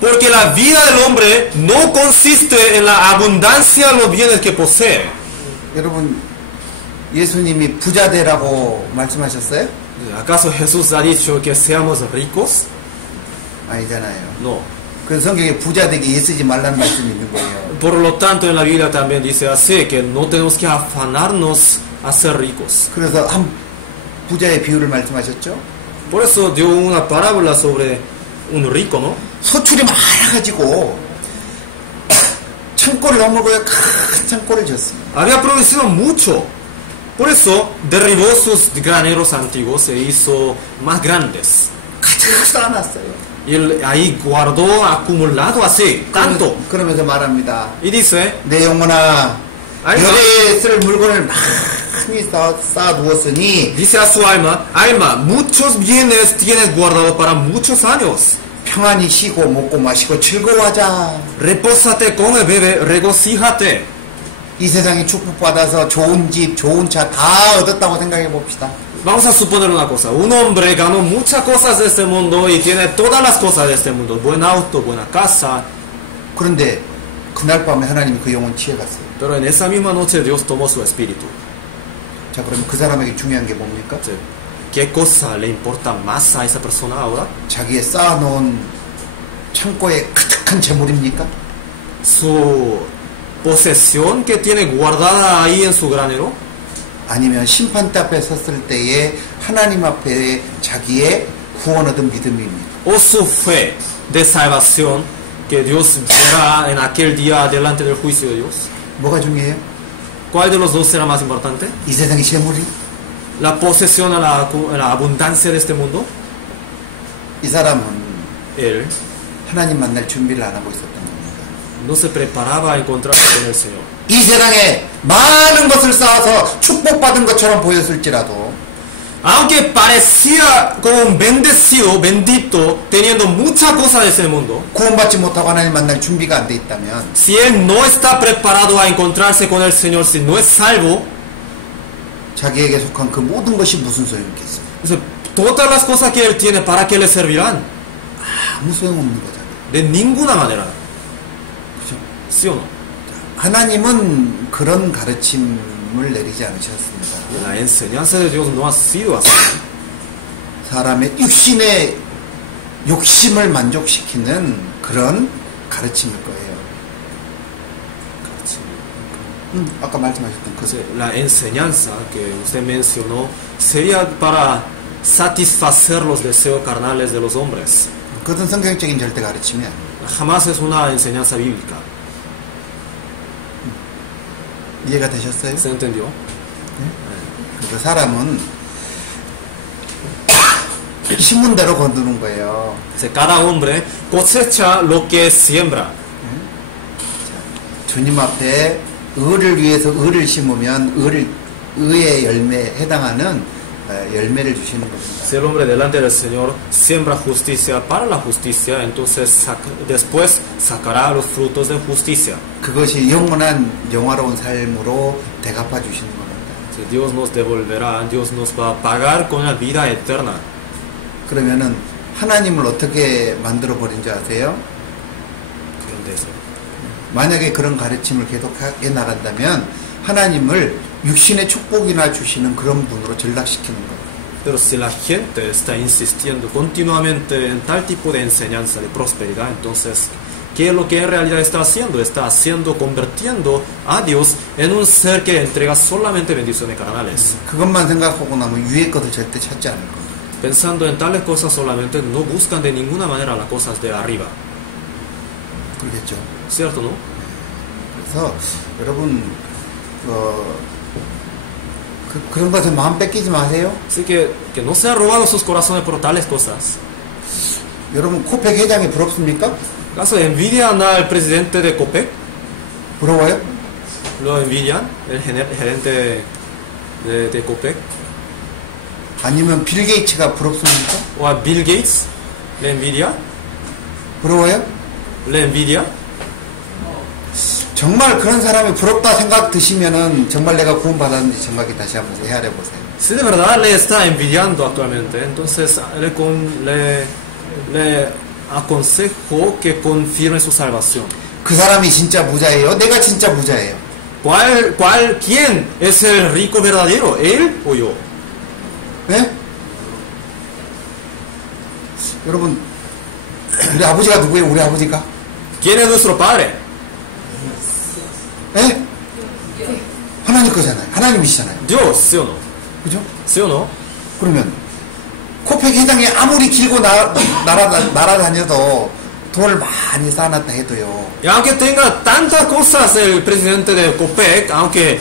Porque la vida del hombre no consiste en la abundancia de los bienes que posee. 여러분, 예수님이 부자 되라고 말씀하셨어요? ¿Acaso Jesús ha dicho que seamos ricos? 아니잖아요. No. 그래서 성경에 부자 되게 애쓰지 말라는 말씀이 있는 거예요. Por lo tanto, en la Biblia también dice así, que no tenemos que afanarnos a ser ricos. 그래서 한 부자의 비유를 말씀하셨죠? Por eso dio una parábola sobre un rico, ¿no? 소출이 많아가지고 창고를 넘어고요 큰 창고를 지었습니다. Había producido mucho. Por eso derribó sus graneros antiguos e hizo más grandes. 가득 쌓아놨어요. Y él ahí guardó acumulado así, tanto. 그러면서 말합니다. Y dice, 내 영혼아, 알마. 열에 쓸 물건을 많이 쌓아두었으니 dice a su alma, alma, muchos bienes tienes guardado para muchos años. 평안히 쉬고 먹고 마시고 즐거워하자. Repósate, come, bebe, regocíjate. 이 세상에 축복받아서 좋은 집, 좋은 차 다 얻었다고 생각해 봅시다. Vamos a suponer una cosa, un hombre ganó muchas cosas de este mundo y tiene todas las cosas de este mundo, buen auto, buena casa, 그런데 그날 밤에 하나님이 그 영혼 취해갔어요. pero en esa misma noche Dios tomó su espíritu. 자, 그러면 그 사람에게 중요한 게 뭡니까? ¿Qué cosa le importa más a esa persona ahora? 자기의 쌓아놓은 창고에 가득한 재물입니까? ¿Su posesión que tiene guardada ahí en su granero? 아니면 심판대 앞에 섰을 때에 하나님 앞에 자기의 구원 얻은 믿음입니다. ¿O su fe de salvación que Dios verá en aquel día delante del juicio de Dios? 뭐가 중요해요? ¿Cuál de los dos será más importante? 이 세상의 재물이? ¿La posesión a la abundancia de este mundo? 이 사람은 Él 하나님 만날 준비를 안 하고 있었던 겁니다. no se preparaba a encontrarse con el Señor. 이 세상에 많은 것을 쌓아서 축복받은 것처럼 보였을지라도 Aunque parecía como un bendecido, bendito, teniendo muchas cosas de ese mundo, 구원받지 못하고 하나님 만날 준비가 안 돼 있다면 si él no está preparado a encontrarse con el Señor, si no es salvo, 자기에게 속한 그 모든 것이 무슨 소용이겠어요? entonces, todas las cosas que él tiene, ¿para qué le servirán? 아무 소용없는 거잖아요. De ninguna manera. 그죠? ¿Sí o no? 하나님은 그런 가르침을 내리지 않으셨습니다. La enseñanza de Dios no ha sido así. 사람의 육신의 욕심을 만족시키는 그런 가르침일 거예요. 아까 말씀하셨던 그 Entonces, la enseñanza que usted mencionó sería para satisfacer los deseos carnales de los hombres. 그것은 성경적인 절대 가르침이야. Jamás es una enseñanza bíblica. 이해가 되셨어요? ¿Se entendió? 그래서 사람은 심은대로 거두는 거예요. Entonces, cada hombre cosecha lo que siembra. 주님 앞에 의를 위해서 의를 심으면 의의 열매에 해당하는 열매를 주시는 겁니다. Si el hombre delante del Señor siembra justicia para la justicia, entonces después sacará los frutos de justicia. 그것이 영원한 영화로운 삶으로 대갚아 주시는 겁니다. Si Dios nos devolverá, Dios nos va a pagar con la vida eterna. 그러면은 하나님을 어떻게 만들어 버린 줄 아세요? 그런데 만약에 그런 가르침을 계속해 나간다면 하나님을 육신의 축복이나 주시는 그런 분으로 전락시키는 거예요. Pero si la gente está insistiendo continuamente en tal tipo de enseñanza de prosperidad, entonces, ¿qué es lo que en realidad está haciendo? Está haciendo, convirtiendo a Dios en un ser que entrega solamente bendiciones carnales. 그것만 생각하고 나면 위의 것을 절대 찾지 않을 겁니다. Pensando en tales cosas solamente, no buscan de ninguna manera las cosas de arriba. 그러겠죠. ¿Cierto, no? 그래서 여러분 그런 것에 마음 뺏기지 마세요. Así que no se han robado sus corazones por tales cosas. 여러분 코펙 회장이 부럽습니까? ¿Acaso envidian al presidente de COPEC? 부러워요? ¿Lo envidian? ¿El gerente de COPEC? 아니면 빌 게이츠가 부럽습니까? ¿O a Bill Gates? ¿Le envidia? 부러워요? ¿Le envidia? 정말 그런 사람이 부럽다 생각 드시면은 정말 내가 구원받았는지 생각이 다시 한번 헤아려 보세요. Si de verdad le está envidiando actualmente, entonces le aconsejo que confirme su salvación. 그 사람이 진짜 부자예요? 내가 진짜 부자예요? ¿Quién es el rico verdadero? ¿Él o yo? 네? 여러분 우리 아버지가 누구예요? 우리 아버지가? ¿Quién es nuestro padre? 네? 하나님 거잖아요. 하나님이시잖아요. Dios, ¿sí o no? 그죠? ¿Sí o no? 그러면 코펙 회장이 아무리 길고 날아다녀도 돈을 많이 쌓아놨다 해도요. Y aunque tenga tantas cosas el presidente de COPEC, aunque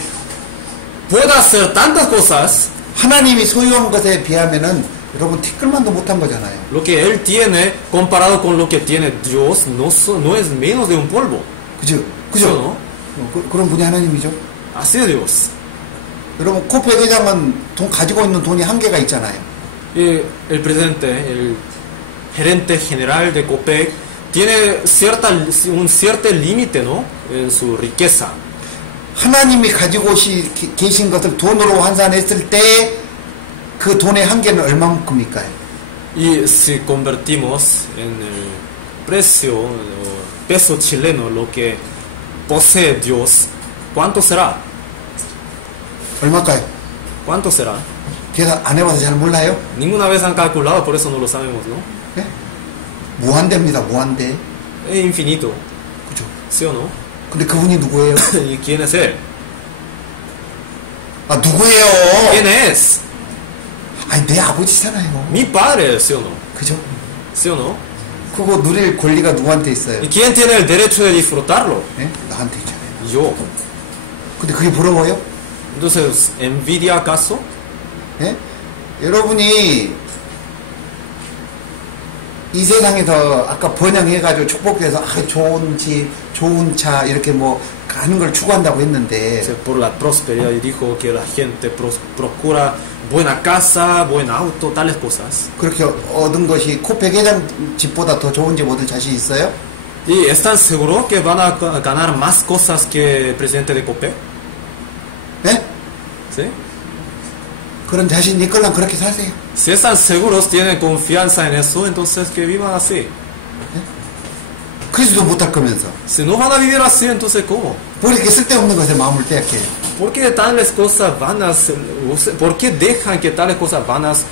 pueda hacer tantas cosas, 하나님이 소유한 것에 비하면은 여러분 티끌만도 못한 거잖아요. lo que él tiene comparado con lo que tiene Dios no es menos de un polvo. 그죠? ¿Sí o 그죠? no? 그런 분이 하나님이죠. Así es Dios. 여러분 코펙 회장은 가지고 있는 돈이 한계가 있잖아요. Y el presidente, el gerente general de COPEC, tiene un cierto límite, ¿no? En su riqueza. 하나님이 가지고 계신 것을 돈으로 환산했을 때 그 돈의 한계는 얼마만큼일까요? Y si convertimos en el precio o peso chileno lo que posee Dios, ¿cuánto será? 얼마일까요? ¿Cuánto será? 계산 안 해봐서 잘 몰라요? Ninguna vez han calculado, por eso no lo sabemos, ¿no? 네? 무한대입니다. 무한대. Es infinito, 그죠? ¿sí o no? 근데 그분이 누구예요? ¿Y quién es él? 아 누구예요? ¿Quién es? 아니 내 아버지잖아요. Mi padre, ¿sí o no? 그죠? ¿Sí o no? 그거 누릴 권리가 누구한테 있어요? ¿Y quién tiene el derecho de disfrutarlo? 네? 나한테 있잖아요. Yo. 근데 그게 부러워요? Entonces, ¿envidia acaso? 네? 여러분이 이 세상에서 아까 번영해가지고 축복돼서 좋은 집, 좋은 차 이렇게 뭐 가는 걸 추구한다고 했는데 Por la prosperidad y dijo que la gente procura buena casa, buen auto, tales cosas. 그렇게 얻은 것이 코펙 회장 집보다 더 좋은 집 얻을 자신 있어요? ¿Y están seguros que van a ganar más cosas que el presidente de COPEC? 네? ¿Sí? 그런 자신 있걸랑 그렇게 사세요. Si están seguros, tienen confianza en eso, entonces que vivan así. 그러지도 못할 거면서 Si no van a vivir así, entonces ¿cómo? 왜 이렇게 쓸데없는 것에 마음을 빼앗겨요? ¿Por qué tales cosas vanas, por qué dejan que tales cosas vanas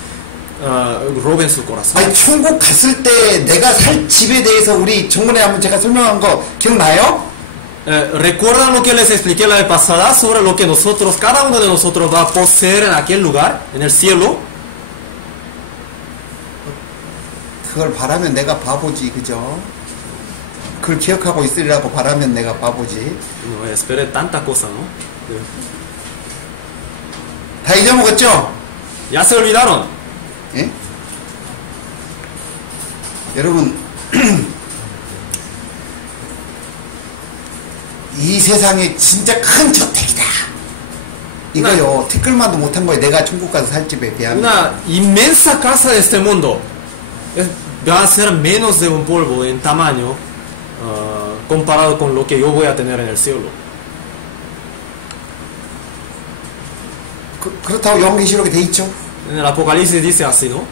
roben su corazón? 아니 천국 갔을 때 내가 살 집에 대해서 우리 정문에 한번 제가 설명한 거 기억나요? ¿Recuerdan lo que les expliqué la vez pasada sobre lo que nosotros, cada uno de nosotros va a poseer en aquel lugar, en el cielo? 그걸 바라면 내가 바보지, 그죠? 그걸 기억하고 있으리라고 바라면 내가 바보지. No esperé tanta cosa, ¿no? 다 잊어먹었죠? Ya se olvidaron. 예? 여러분, 이 세상에 진짜 큰 저택이다. 이거요, 티끌만도 못한 거예요. 내가 천국 가서 살 집에 비하면. Una inmensa casa de este mundo va a ser menos de un polvo en tamaño comparado con lo que yo voy a tener en el cielo. 그렇다고 요한계시록에 돼 있죠? En el Apocalipsis dice así, ¿no?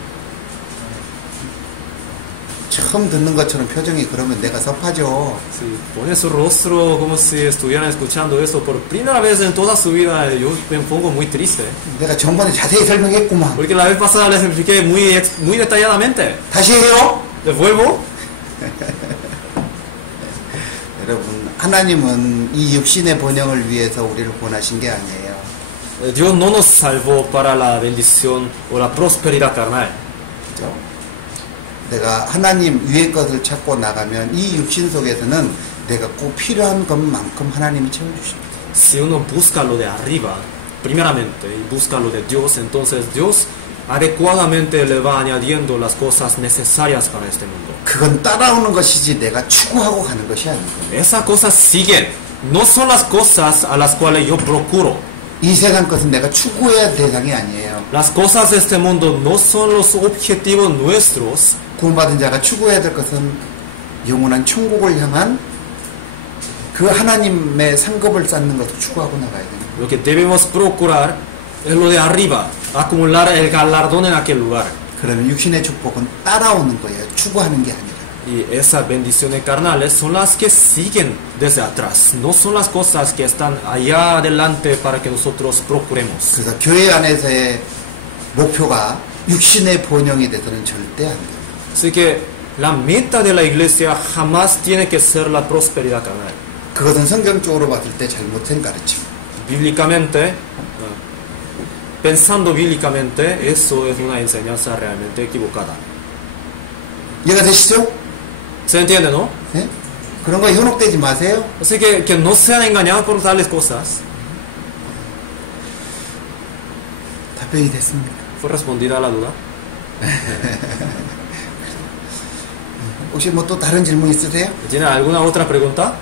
처음 듣는 것처럼 표정이 그러면 내가 섭하죠. Si pone su rostro como si estuvieran escuchando eso por primera vez en toda su vida, yo me pongo muy triste. 내가 전번에 자세히 설명했구만. Porque la vez pasada les expliqué muy detalladamente. 다시 해요. ¿Les vuelvo? 여러분, 하나님은 이 육신의 번영을 위해서 우리를 구원하신 게 아니에요. Dios no nos salvó para la bendición o la prosperidad carnal. 그죠? 내가 하나님 위의 것을 찾고 나가면 이 육신 속에서는 내가 꼭 필요한 것만큼 하나님이 채워주십니다. Si uno busca lo de arriba, primeramente, y busca lo de Dios, entonces Dios adecuadamente le va añadiendo las cosas necesarias para este mundo. 그건 따라오는 것이지 내가 추구하고 가는 것이 아니고. Esas cosas siguen, no son las cosas a las cuales yo procuro. 이 세상 것은 내가 추구해야 할 대상이 아니에요. Las cosas de este mundo no son los objetivos nuestros. 구원받은 자가 추구해야 될 것은 영원한 천국을 향한 그 하나님의 상급을 쌓는 것을 추구하고 나가야 돼요. Lo que debemos procurar es lo de arriba, acumular el galardón en aquel lugar. 그러면 육신의 축복은 따라오는 거예요. 추구하는 게 아니라. Y esas bendiciones carnales son las que siguen desde atrás, no son las cosas que están allá adelante para que nosotros procuremos. 그래서 교회 안에서의 목표가 육신의 번영이 돼서는 절대 안 돼요. Así que la meta de la iglesia jamás tiene que ser la prosperidad carnal. 그것은 성경적으로 봤을 때 잘못된 가르침. Bíblicamente, pensando bíblicamente, eso es una enseñanza realmente equivocada. 이해가 되시죠? ¿Se entiende, no? 네? 그런 거에 현혹되지 마세요. Así que no sean engañados por tales cosas. 답변이 됐습니까? ¿Fue respondida la duda? 혹시 뭐 또 다른 질문 있으세요? ¿Tiene alguna otra pregunta?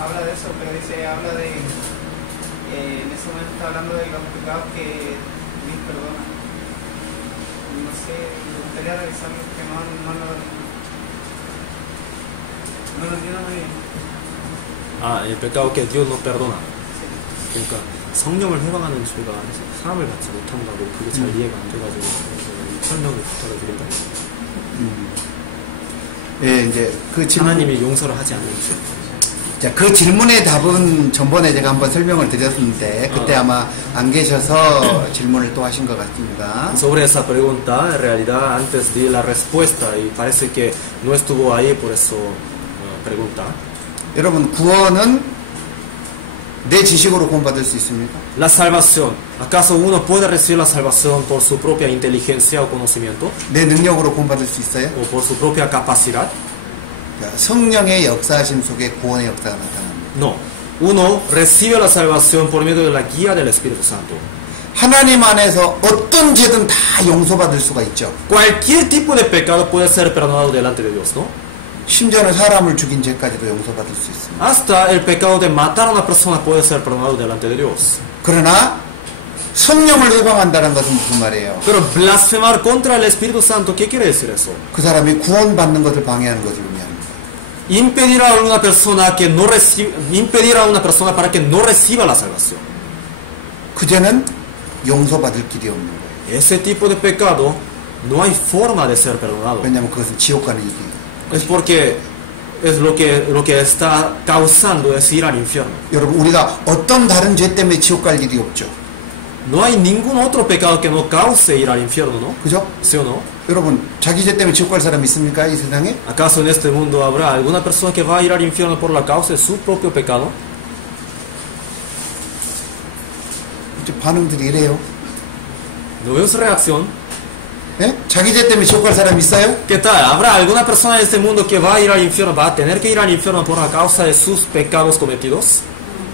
Habla de eso, pero dice, habla de, en ese momento está hablando de los pecados que Dios perdona. No sé, me gustaría revisarlo porque no lo entiendo muy bien. 아, 이 pecado que Dios no perdona. 그러니까 성령을 해방하는 죄가 사람을 받지 못한다고 그게 잘 이해가 안 돼가지고 설명을 부탁드립니다. 예, 이제 그 질문. 하나님이 용서를 하지 않는 죄. 자, 그 질문의 답은 전번에 제가 한번 설명을 드렸는데 그때 아마 안 계셔서 질문을 또 하신 것 같습니다. Sobre esa pregunta, en realidad antes di la respuesta y parece que no estuvo ahí, por eso pregunta. 여러분, 구원은 내 지식으로 구원받을 수 있습니까? La salvación. ¿Acaso uno puede recibir la salvación por su propia inteligencia o conocimiento? 내 능력으로 구원받을 수 있어요? ¿O por su propia capacidad? 성령의 역사하심 속에 구원의 역사가 나타납니다. No. Uno recibe la salvación por medio de la guía del Espíritu Santo. 하나님 안에서 어떤 죄든 다 용서받을 수가 있죠. Cualquier tipo de pecado puede ser perdonado delante de Dios, ¿no? 심지어는 사람을 죽인 죄까지도 용서받을 수 있습니다. Hasta el pecado de matar a una persona puede ser perdonado delante de Dios. 그러나 성령을 해방한다는 것은 무슨 말이에요? Pero blasfemar contra el Espíritu Santo, ¿qué quiere decir eso? 그 사람이 구원받는 것을 방해하는 것을 의미합니다. Impedir a una persona que no recibe, impedir a una persona para que no reciba la salvación. 그 죄는 용서받을 길이 없는 거예요. Ese tipo de pecado no hay forma de ser perdonado. 왜냐하면 그것은 지옥 가는 일이에요. Es porque es lo que está causando es ir al infierno. 여러분, 우리가 어떤 다른 죄 때문에 지옥 갈 일이 없죠. No hay ningún otro pecado que no cause ir al infierno, ¿no? 그죠? ¿Sí o no? 여러분, 자기 죄 때문에 지옥 갈 사람 있습니까? 이 세상에? ¿Acaso en este mundo habrá alguna persona que va a ir al infierno por la causa de su propio pecado? 이제 반응들이 이래요. ¿No veo su reacción? 예? 자기 죄 때문에 지옥 갈 사람 있어요? ¿Qué tal? ¿Habrá alguna persona en este mundo que va a ir al infierno, va a tener que ir al infierno por la causa de sus pecados cometidos?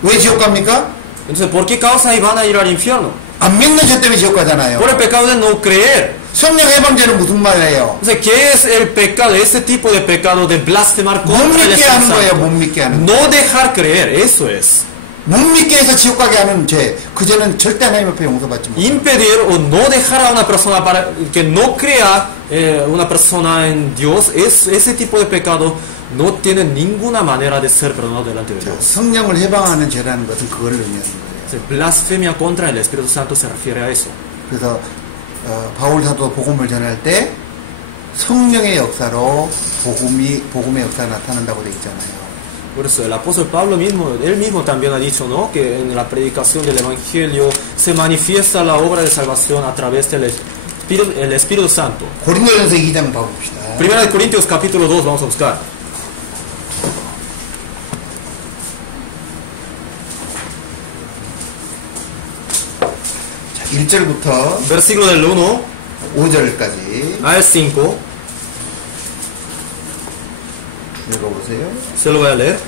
왜 지옥 갑니까? Entonces, ¿por qué causa y van a ir al infierno? 안 믿는 죄 때문에 지옥 가잖아요. Por el pecado de no creer. 성령 해방죄는 무슨 말이에요? Entonces, ¿qué es el pecado? Ese tipo de pecado de blasfemar 못 contra el 믿게 Espíritu 하는 거예요. 못 Santo. 믿게 하는 거. No dejar creer, eso es. 못 믿게 해서 지옥 가게 하는 죄. 그 죄는 절대 하나님 앞에 용서받지 못해요. Impedir o no dejar a una persona para que no crea una persona en Dios, ese tipo de pecado no tiene ninguna manera de ser perdonado delante de Dios. 성령을 해방하는 죄라는 것은 그걸 의미하는 거예요. Blasfemia contra el Espíritu Santo se refiere a eso. 그래서 바울 사도 복음을 전할 때 성령의 역사로 복음의 역사가 나타난다고 돼 있잖아요. Por eso el apóstol Pablo mismo, él mismo también ha dicho, ¿no?, que en la predicación del Evangelio se manifiesta la obra de salvación a través del Espíritu Santo. 고린도전서 2장 봐봅시다. 1 Corintios capítulo 2 vamos a buscar. 자, 1절부터 Versículo del 1 5절까지 al 5. 읽어보세요. Se lo voy a leer.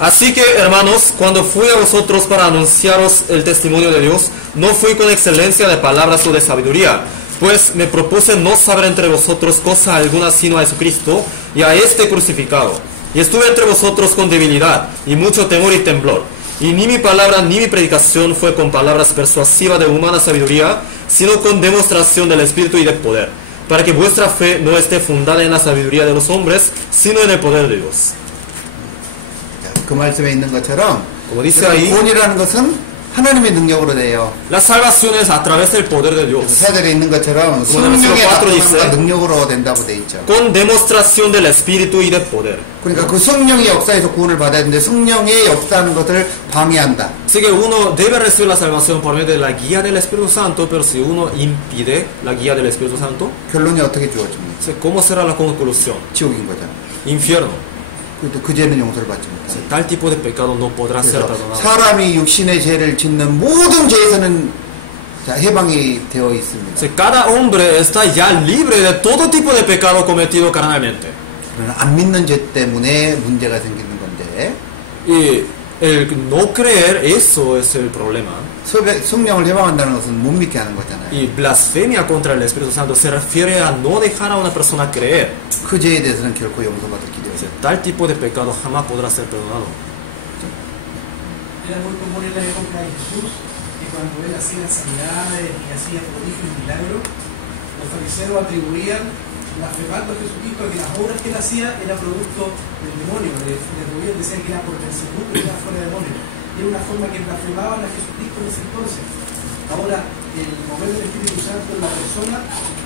Así que, hermanos, cuando fui a vosotros para anunciaros el testimonio de Dios, no fui con excelencia de palabras o de sabiduría, pues me propuse no saber entre vosotros cosa alguna sino a Jesucristo y a este crucificado. Y estuve entre vosotros con debilidad y mucho temor y temblor. Y ni mi palabra ni mi predicación fue con palabras persuasivas de humana sabiduría, sino con demostración del Espíritu y de poder, para que vuestra fe no esté fundada en la sabiduría de los hombres, sino en el poder de Dios. 자, 그 말씀에 있는 것처럼 Como dice ahí, 구원이라는 것은 하나님의 능력으로 돼요. la salvación es a través del poder de Dios, 사절에 있는 것처럼 como en el 성령의 versículo 4 dice, 나타남과 능력으로 된다고 돼 있죠. con demostración del Espíritu y de poder. 그러니까 그 성령의 역사에서 구원을 받아야 되는데 성령의 역사하는 것을 방해한다. Así que uno debe recibir la salvación por medio de la guía del Espíritu Santo, pero si uno impide la guía del Espíritu Santo, 결론이 어떻게 주어집니까? entonces, ¿cómo será la conclusión? 지옥인 거잖아. Infierno. 근데 그 죄는 용서를 받지 못한다. Entonces, tal tipo de pecado no podrá ser 그래서 perdonado. 사람이 육신의 죄를 짓는 모든 죄에서는 자, 해방이 되어 있습니다. Entonces, cada hombre está ya libre de todo tipo de pecado cometido carnalmente. 그러나 안 믿는 죄 때문에 문제가 생기는 건데 Y el no creer, eso es el problema. 성령을 해방한다는 것은 못 믿게 하는 거잖아요. Y blasfemia contra el Espíritu Santo se refiere a no dejar a una persona creer. 그 죄에 대해서는 결코 용서받을 길이 없어요. Tal tipo de pecado jamás podrá ser perdonado. Era muy común en la época de Jesús que cuando él hacía sanidades y hacía prodigios y milagros, los fariseos atribuían blasfemando a Jesucristo que las obras que él hacía eran producto del demonio, le atribuían, decían que era por Belcebú que era fuera de demonio. Y era una forma que blasfemaban a Jesucristo en ese entonces. Ahora, el mover del Espíritu Santo en la persona,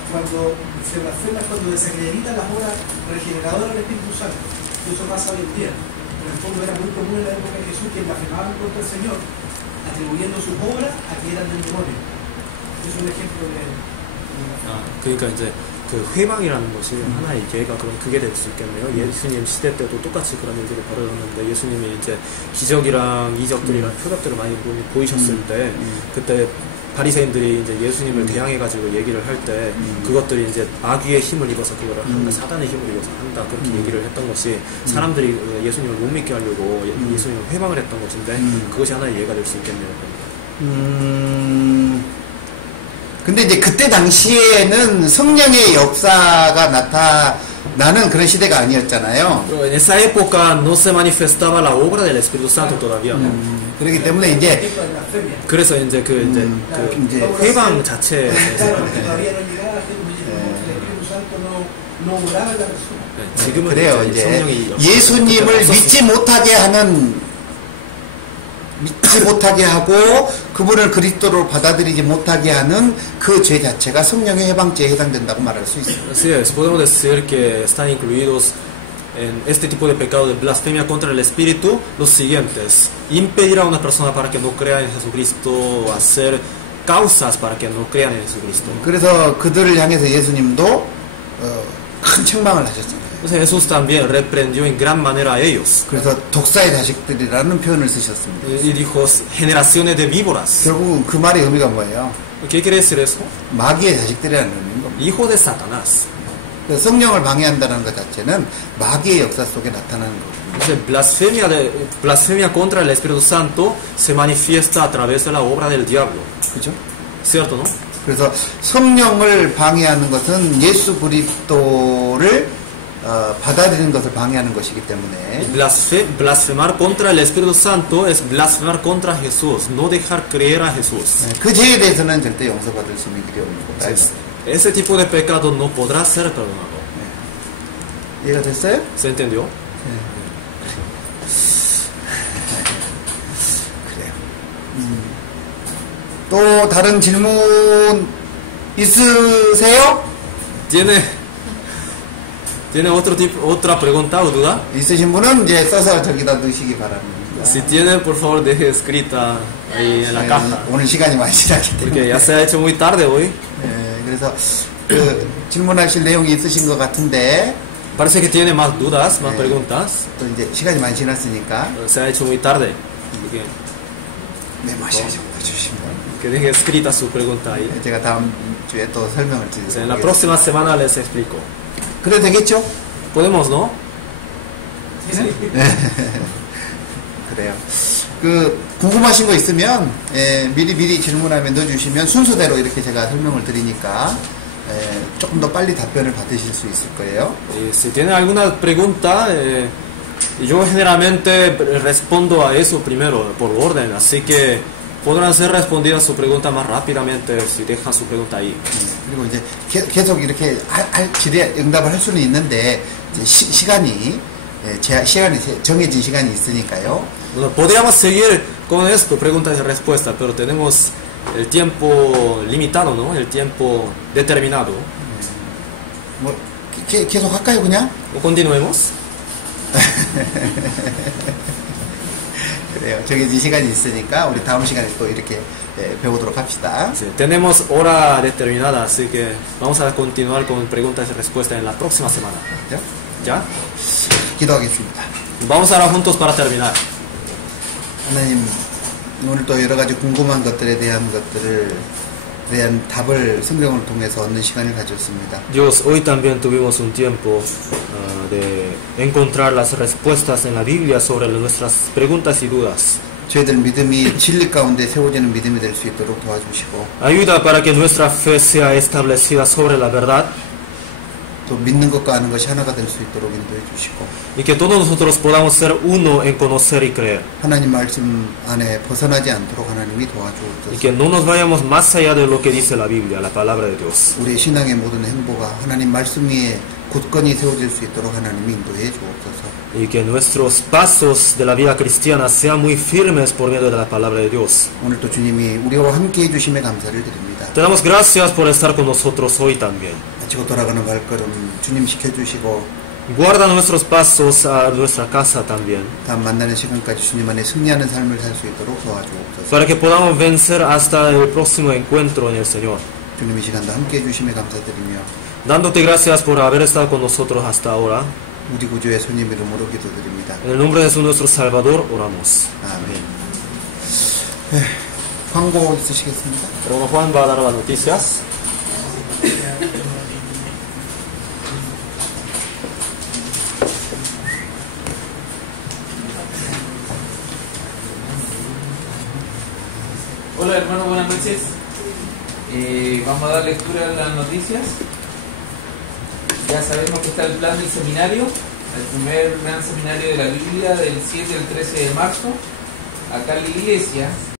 cuando se blasfema, es cuando desacreditan las obras regeneradoras del Espíritu Santo. Y eso pasa hoy en día. En el fondo era muy común en la época de Jesús que blasfemaban contra el Señor, atribuyendo sus obras a que eran del demonio. Es un ejemplo de 그러니까 이제 그 회방이라는 것이 하나의 예가 그럼 그게 될 수 있겠네요. 예수님 시대 때도 똑같이 그런 일들이 벌어졌는데 예수님이 이제 기적이랑 이적들이랑 표적들을 많이 보이셨을 때 그때 바리새인들이 이제 예수님을 대항해가지고 얘기를 할 때 그것들이 이제 악귀의 힘을 입어서 그거를 한다, 사단의 힘을 입어서 한다 그렇게 얘기를 했던 것이 사람들이 예수님을 못 믿게 하려고 예수님을 회방을 했던 것인데 그것이 하나의 예가 될 수 있겠네요. 근데 이제 그때 당시에는 성령의 역사가 나타나는 그런 시대가 아니었잖아요. Pero en esa época no se manifestaba la obra del Espíritu Santo todavía. 그렇기 때문에 이제 ejemplo de blasfemia. 그래서 이제 이제 회방 자체에서 Claro, porque todavía no llegaba la gente, el Espíritu Santo no obraba en la persona. 지금은 그래요. 이제 이제 성령이 예수님을 믿지 못하게 hago 그분을 그리스도로 받아들이지 못하게 하는 그 죄 자체가 성령의 해방죄에 해당된다고 말할 수 있어요. Así es, podemos decir que están incluidos en este tipo de pecado de blasfemia contra el Espíritu los siguientes: impedir a una persona para que no crea en Jesucristo, hacer causas para que no crean en Jesucristo. 그래서 그들을 향해서 예수님도 큰 책망을 하셨잖아요. Entonces Jesús también reprendió en gran manera a ellos. 그래서 독사의 자식들이라는 표현을 쓰셨습니다. Y dijo generaciones de víboras. 결국 그 말의 의미가 뭐예요? ¿Qué quiere decir eso? 마귀의 자식들이라는 의미인 겁니다. Hijo de Satanás. 그래서 성령을 방해한다는 것 자체는 마귀의 역사 속에 나타나는 거예요. Entonces, blasfemia contra el Espíritu Santo se manifiesta a través de la obra del diablo. 그죠? ¿Cierto, no? 그래서 성령을 방해하는 것은 예수 그리스도를 받아들이는 것을 방해하는 것이기 때문에 Blasfemar contra el Espíritu Santo es blasfemar contra Jesús, no dejar creer a Jesús. 그 죄에 대해서는 절대 용서받을 수 있는 길이 없는 거예요. Ese tipo de pecado no podrá ser perdonado. 이해가 됐어요? ¿Se entendió? 그래요. 또 다른 질문 있으세요? ¿Tiene otra pregunta o duda? 있으신 분은 이제 써서 저기다 넣으시기 바랍니다. Si tiene, por favor, deje escrita ahí en la caja. 오늘 시간이 많이 지났기 때문에. Porque ya se ha hecho muy tarde hoy. 그래서 그 질문하실 내용이 있으신 것 같은데 Parece que tiene más dudas, más preguntas. 또 이제 시간이 많이 지났으니까 Se ha hecho muy tarde. Así que 메모하셔서 주시면 que deje escrita su pregunta ahí. 제가 다음 주에 또 설명을 드리겠습니다. En la próxima semana les explico. 그래도 되겠죠? ¿Podemos, no? 그래요. 그 궁금하신 거 있으면 미리 질문하면 넣어주시면 순서대로 이렇게 제가 설명을 드리니까 조금 더 빨리 답변을 받으실 수 있을 거예요. Si tiene alguna pregunta, yo generalmente respondo a eso primero, por orden, así que podrán ser respondidas su pregunta más rápidamente si dejan su pregunta ahí. 그리고 이제 계속 이렇게 응답을 할 수는 있는데 이제 시간이 정해진 시간이 있으니까요. Bueno, podríamos seguir con esto, preguntas y respuestas, pero tenemos el tiempo limitado, ¿no? El tiempo determinado. 뭐 계속 할까요, 그냥? ¿O continuemos? 그래요. 정해진 시간이 있으니까 우리 다음 시간에 또 이렇게 배우도록 합시다. Sí, tenemos hora determinada, así que vamos a continuar con preguntas y respuestas en la próxima semana. ¿Ya? 기도하겠습니다. Vamos a orar juntos para terminar. 하나님, 오늘 또 여러 가지 궁금한 것들에 대한 답을 성경을 통해서 얻는 시간을 가졌습니다. Dios, hoy también tuvimos un tiempo de encontrar las respuestas en la Biblia sobre nuestras preguntas y dudas. 저희들 믿음이 진리 가운데 세워지는 믿음이 될 수 있도록 도와주시고 Ayuda para que nuestra fe sea establecida sobre la verdad 또 믿는 것과 아는 것이 하나가 될 수 있도록 인도해 주시고 y que todos nosotros podamos ser uno en conocer y creer. 하나님 말씀 안에 벗어나지 않도록 하나님이 Y 도와주옵소서. que no nos vayamos más allá de lo que dice la Biblia, la palabra de Dios. 우리의 신앙의 모든 행보가 하나님 말씀 위에 굳건히 세워질 수 있도록 하나님이 인도해 주옵소서. Y que nuestros pasos de la vida cristiana sean muy firmes por medio de la palabra de Dios. 오늘 또 주님이 우리와 함께 해주심에 감사를 드립니다. Te damos gracias por estar con nosotros hoy también. 마치고 돌아가는 발걸음 주님 시켜주시고 Guarda nuestros pasos a nuestra casa también, 다음 만나는 시간까지 주님 안에 승리하는 삶을 살 수 있도록 도와주옵소서. para que podamos vencer hasta el próximo encuentro en el Señor. 주님 이 시간도 함께 해주심에 감사드리며 Dándote gracias por haber estado con nosotros hasta ahora. 우리 구주의 손님 이름으로 기도드립니다. En el nombre de Jesús nuestro Salvador oramos. 아멘. 광고 있으시겠습니까? Hermano Juan va a dar las noticias. Hola hermano, buenas noches. Vamos a dar lectura a las noticias. Ya sabemos que está el plan del seminario, el primer gran seminario de la Biblia del 7 al 13 de marzo, acá en la iglesia.